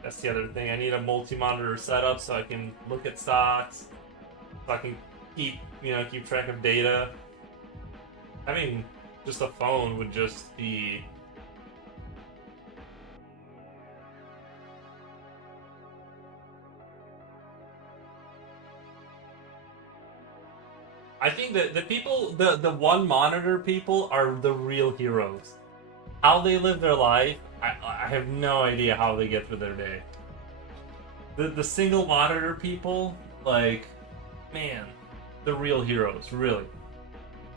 that's the other thing. I need a multi-monitor setup so I can look at stocks, so I can keep track of data. Having just a phone would just be. I think that the one monitor people are the real heroes. How they live their life, I have no idea how they get through their day. The single monitor people, like, man, the real heroes, really.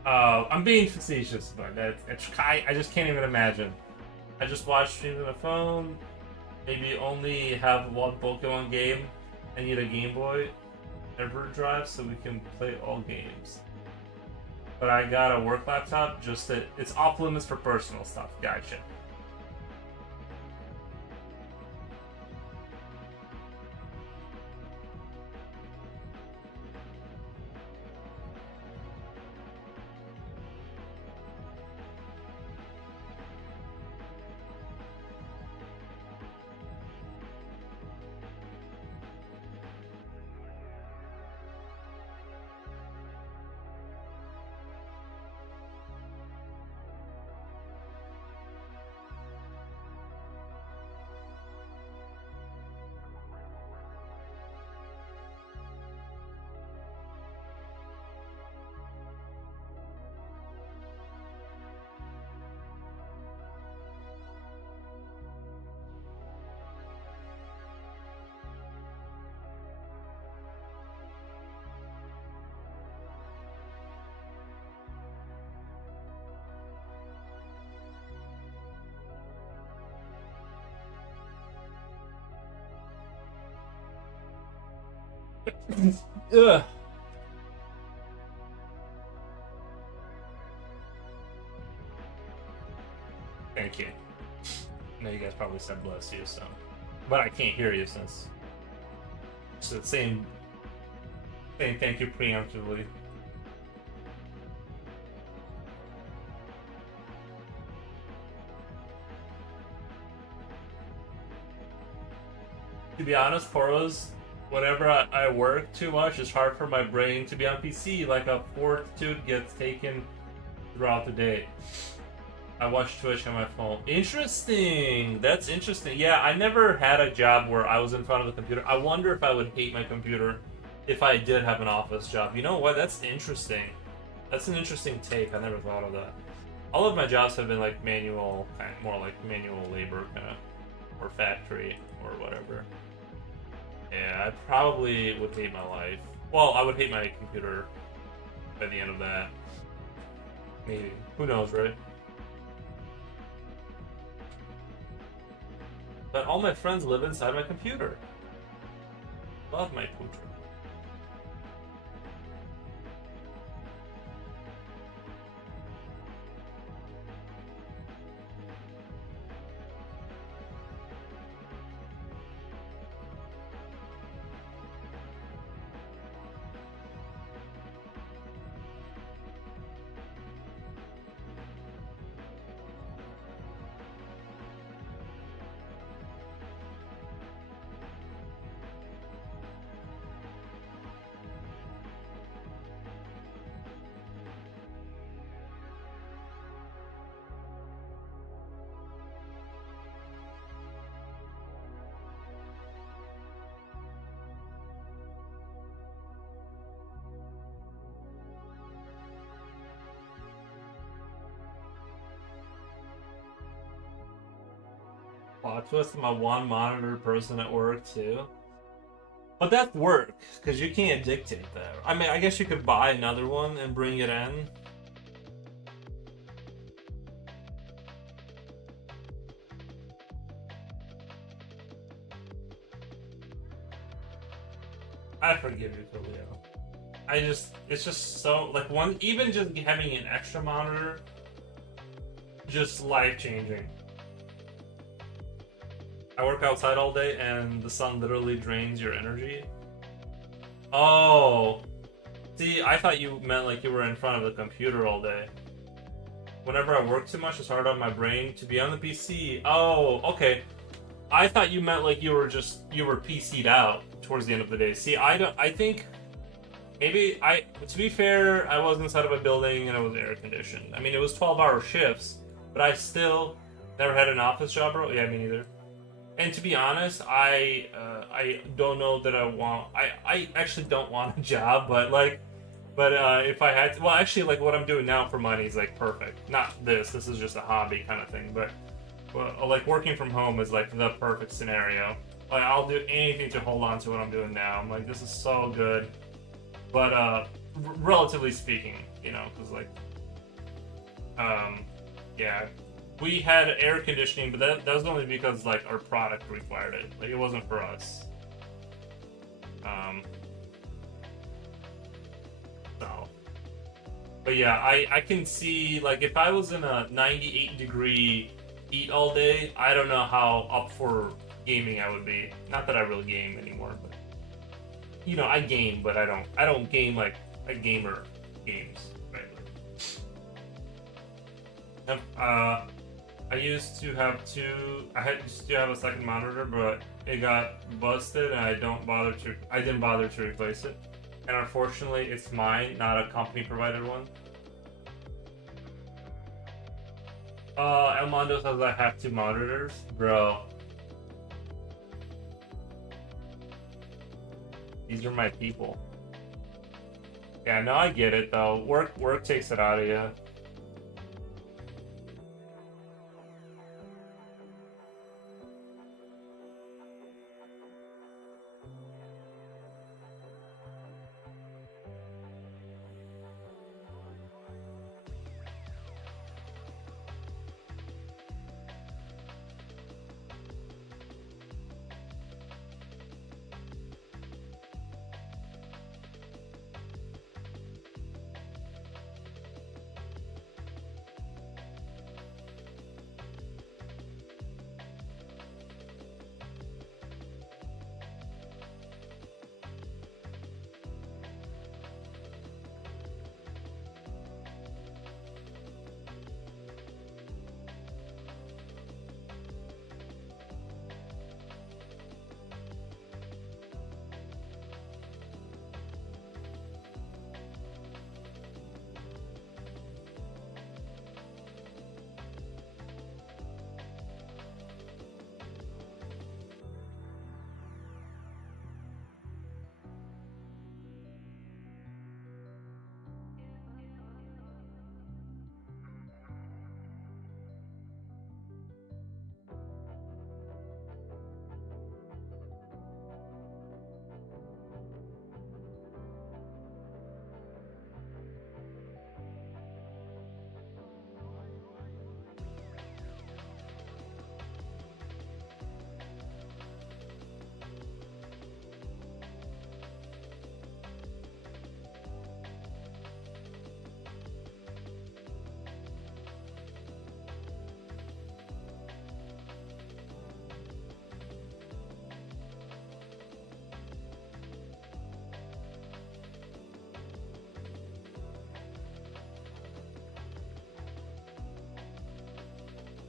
I'm being facetious, but I just can't even imagine. I just watch streams on the phone, maybe only have one Pokemon game. I need a Game Boy EverDrive so we can play all games. But I got a work laptop, just that it's off limits for personal stuff. Gotcha. Ugh. Thank you. I know you guys probably said bless you, so. But I can't hear you since it's the same thank you preemptively. To be honest, Poros, whenever I work too much, it's hard for my brain to be on PC. Like a fortitude gets taken throughout the day. I watch Twitch on my phone. Interesting. That's interesting. Yeah, I never had a job where I was in front of the computer. I wonder if I would hate my computer if I did have an office job. You know what? That's interesting. That's an interesting take. I never thought of that. All of my jobs have been like manual, kind of more like manual labor, kind of, or factory, or whatever. Yeah, I probably would hate my life. Well, I would hate my computer by the end of that. Maybe. Who knows, right? But all my friends live inside my computer. Love my computer. plot twist. I'm a one monitor person at work too. But that's work, because you can't dictate that. I mean, I guess you could buy another one and bring it in. I forgive you, Leo. It's just so, like, even just having an extra monitor, just life changing. I work outside all day and the sun literally drains your energy. Oh, see, I thought you meant like you were in front of the computer all day. Whenever I work too much, it's hard on my brain to be on the PC. Oh, okay. I thought you meant like you were PC'd out towards the end of the day. See, I think maybe to be fair, I was inside of a building and it was air conditioned. I mean, it was 12-hour shifts, but I still never had an office job, bro. Yeah, me neither. And to be honest, I don't know that I want. I actually don't want a job, but if I had to, well, actually, like what I'm doing now for money is like perfect. Not this. This is just a hobby kind of thing, but well, like working from home is like the perfect scenario. Like I'll do anything to hold on to what I'm doing now. I'm like, this is so good. But relatively speaking, you know, because like, yeah, we had air conditioning, but that was only because like our product required it. Like it wasn't for us. So, but yeah, I can see like if I was in a 98-degree heat all day, I don't know how up for gaming I would be. Not that I really game anymore, but you know, I game, but I don't game like a gamer games. Right? I used to have used to have a second monitor, but it got busted, and I didn't bother to replace it. And unfortunately, it's mine, not a company provided one. El Mondo says I have two monitors, bro. These are my people. Yeah, no, I get it though. Work takes it out of you.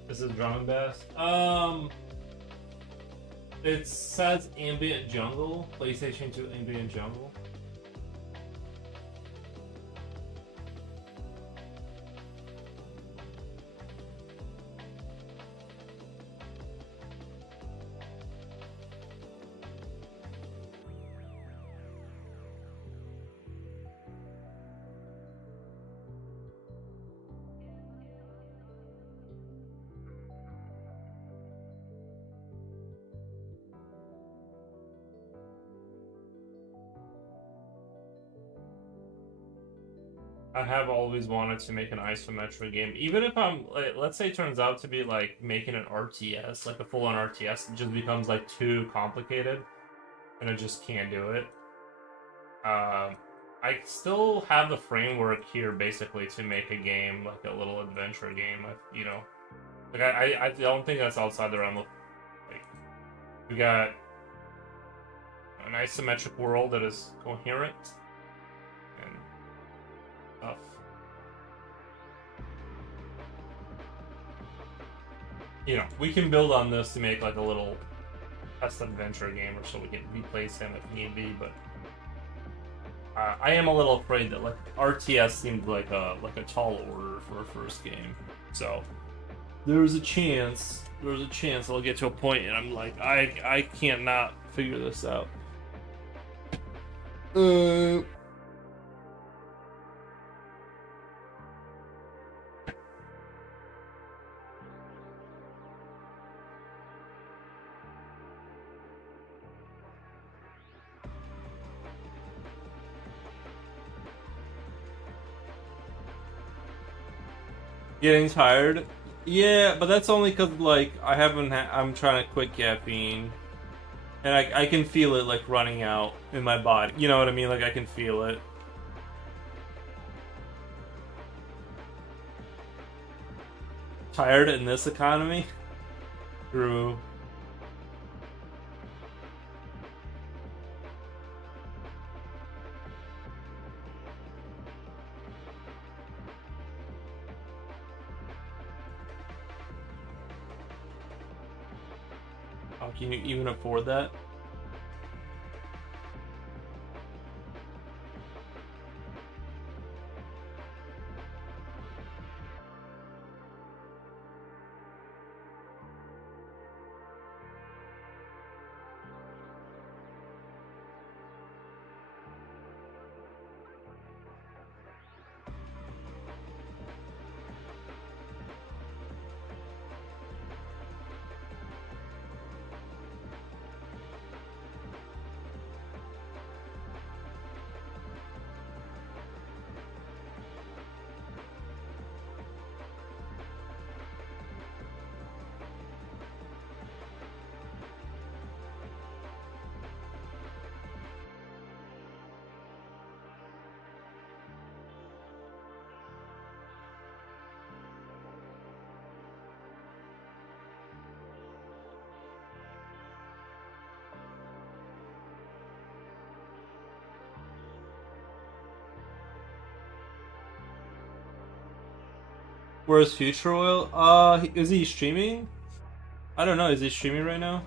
This is drum and bass. It says ambient jungle. PlayStation 2 ambient jungle. I have always wanted to make an isometric game, even if I'm like, let's say it turns out to be like making an RTS, like a full-on RTS, it just becomes like too complicated, and I just can't do it. I still have the framework here basically to make a game, like a little adventure game. You know, like I don't think that's outside the realm of like we got an isometric world that is coherent and stuff. You know, we can build on this to make like a little test adventure game, or so we can replace him if need be. But I am a little afraid that like RTS seemed like a tall order for a first game. So there's a chance I'll get to a point and I'm like I can't not figure this out. Getting tired? Yeah, but that's only because like I haven't. I'm trying to quit caffeine, and I can feel it like running out in my body. You know what I mean? Like I can feel it. Tired in this economy? True. Oh, can you even afford that? Where's Future Oil? Is he streaming? I don't know. Is he streaming right now?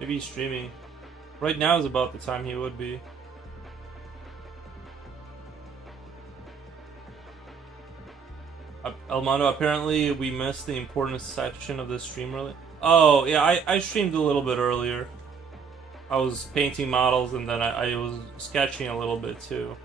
Maybe he's streaming. Right now is about the time he would be. Elmondo, apparently we missed the important section of the stream early. Oh, yeah, I streamed a little bit earlier. I was painting models and then I was sketching a little bit too.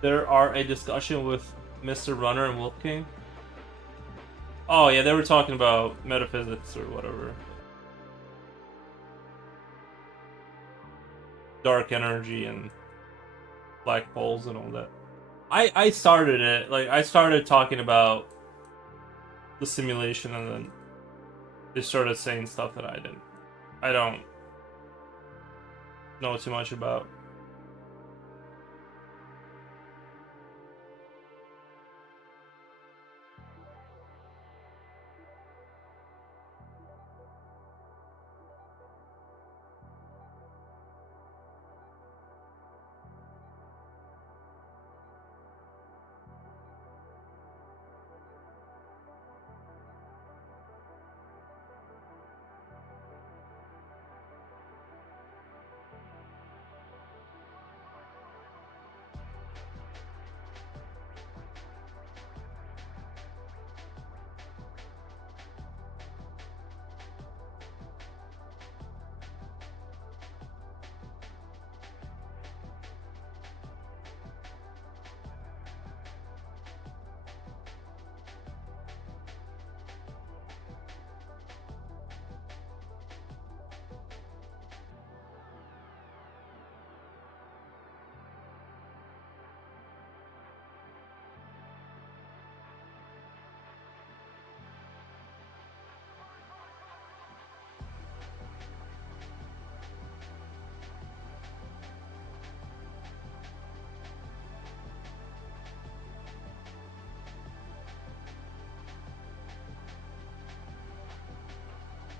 There are a discussion with Mr. Runner and Wolf King. Oh yeah, they were talking about metaphysics or whatever. Dark energy and black holes and all that. I started it. Like I started talking about the simulation and then they started saying stuff that I don't know too much about.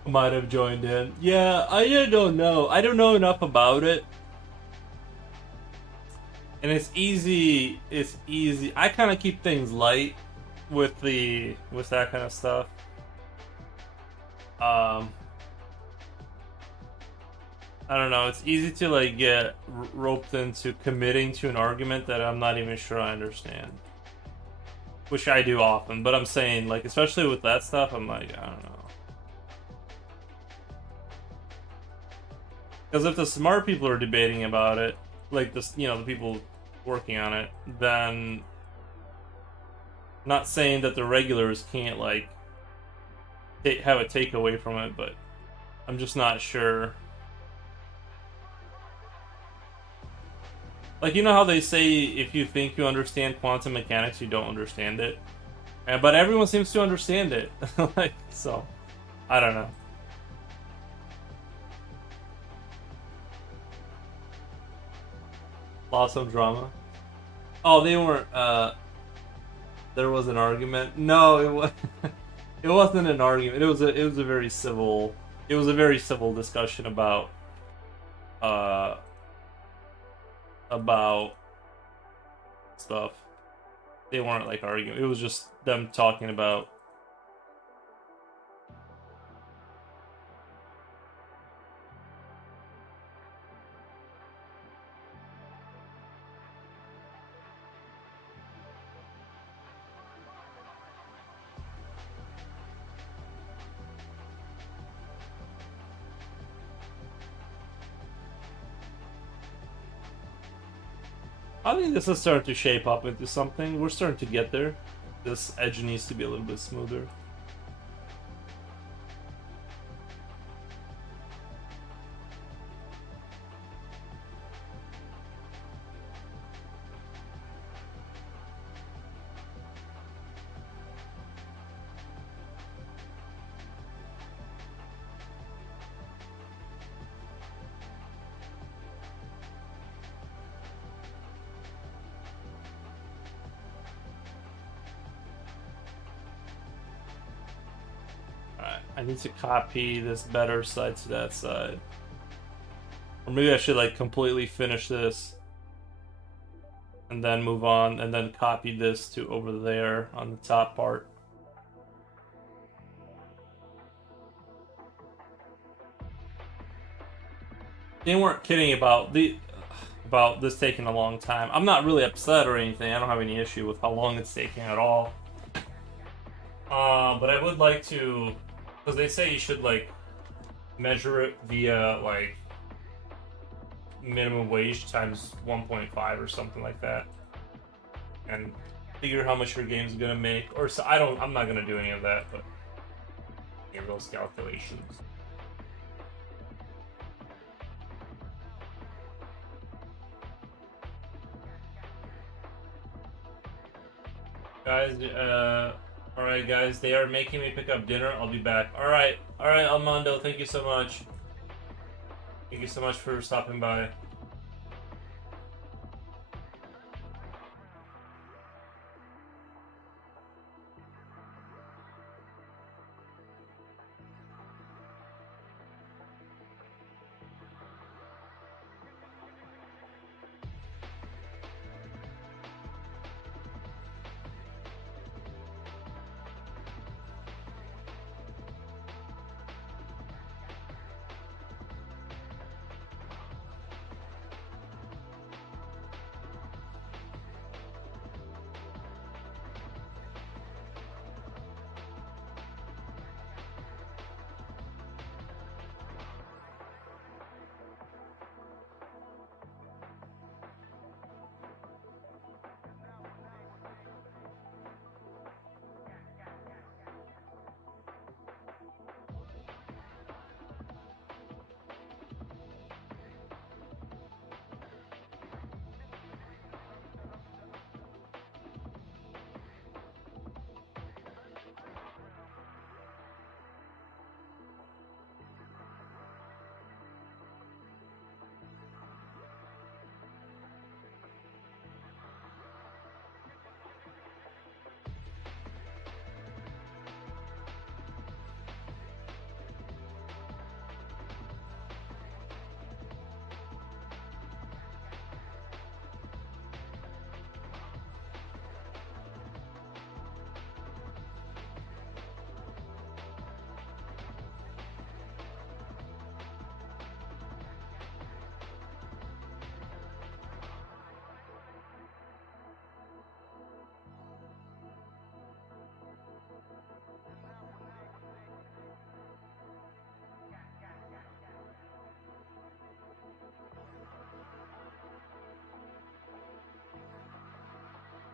Might have joined in. Yeah, I don't know. I don't know enough about it. And it's easy. It's easy. I kind of keep things light with that kind of stuff. Um, I don't know. It's easy to like get roped into committing to an argument that I'm not even sure I understand, which I do often. But I'm saying like, especially with that stuff, I'm like, I don't know. Because if the smart people are debating about it, like this, the people working on it, then not saying that the regulars can't like have a takeaway from it, but I'm just not sure. Like, you know how they say if you think you understand quantum mechanics, you don't understand it, but everyone seems to understand it. Like, so I don't know. Lots of drama. Oh, they weren't. There was an argument. No, it was. It wasn't an argument. It was a very civil. It was a very civil discussion uh about stuff. They weren't like arguing. It was just them talking about. I think this is starting to shape up into something. We're starting to get there. This edge needs to be a little bit smoother. Alright, I need to copy this better side to that side. Or maybe I should like completely finish this and then move on and then copy this to over there on the top part. They weren't kidding about this taking a long time. I'm not really upset or anything. I don't have any issue with how long it's taking at all. But I would like to, because they say you should like measure it via like minimum wage times 1.5 or something like that, and figure how much your game's gonna make. Or so I don't. I'm not gonna do any of that, but any of those calculations. Guys, alright guys, they are making me pick up dinner. I'll be back. Alright, Armando, thank you so much. Thank you so much for stopping by.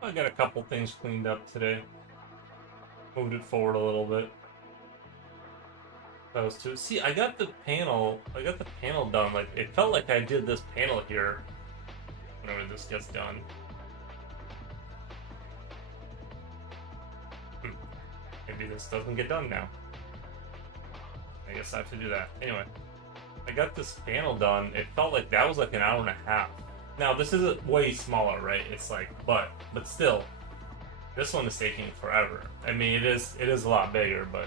I got a couple things cleaned up today. Moved it forward a little bit. That was too. See, I got the panel. I got the panel done. Like it felt like I did this panel here. Whenever this gets done. Maybe this doesn't get done now. I guess I have to do that. Anyway, I got this panel done. It felt like that was like an hour and a half. Now this is way smaller, right? It's like, but still, this one is taking forever. I mean, it is a lot bigger, but.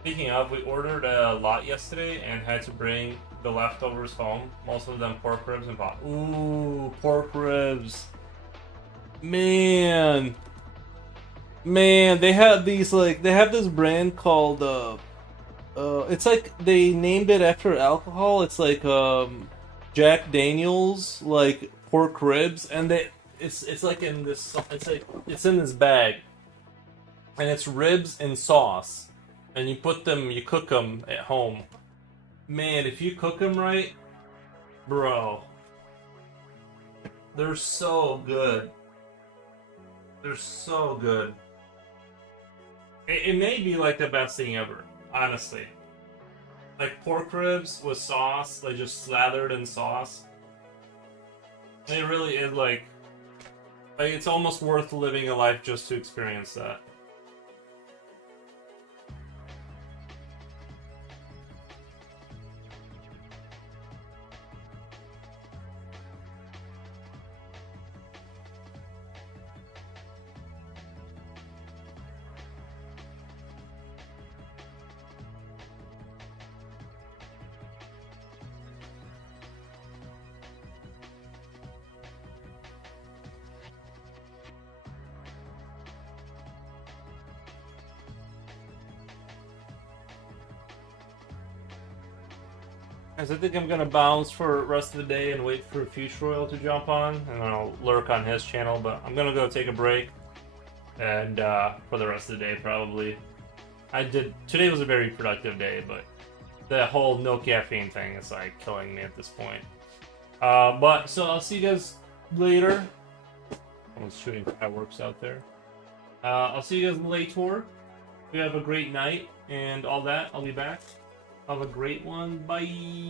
Speaking of, we ordered a lot yesterday and had to bring the leftovers home. Most of them pork ribs and pot. Ooh, pork ribs. Man. Man, they have these like they have this brand called it's like they named it after alcohol. It's like Jack Daniels like pork ribs and it's like in this it's in this bag. And it's ribs and sauce. And you cook them at home. Man, if you cook them right, bro, they're so good. They're so good. It may be like the best thing ever, honestly. Like pork ribs with sauce, like just slathered in sauce. It really is like it's almost worth living a life just to experience that. Guys, I think I'm gonna bounce for the rest of the day and wait for Future Royal to jump on, and then I'll lurk on his channel. But I'm gonna go take a break, and for the rest of the day probably. Today was a very productive day, but the whole no caffeine thing is like killing me at this point. But so I'll see you guys later. Someone's shooting fireworks out there. I'll see you guys later. You have a great night and all that. I'll be back. Have a great one. Bye.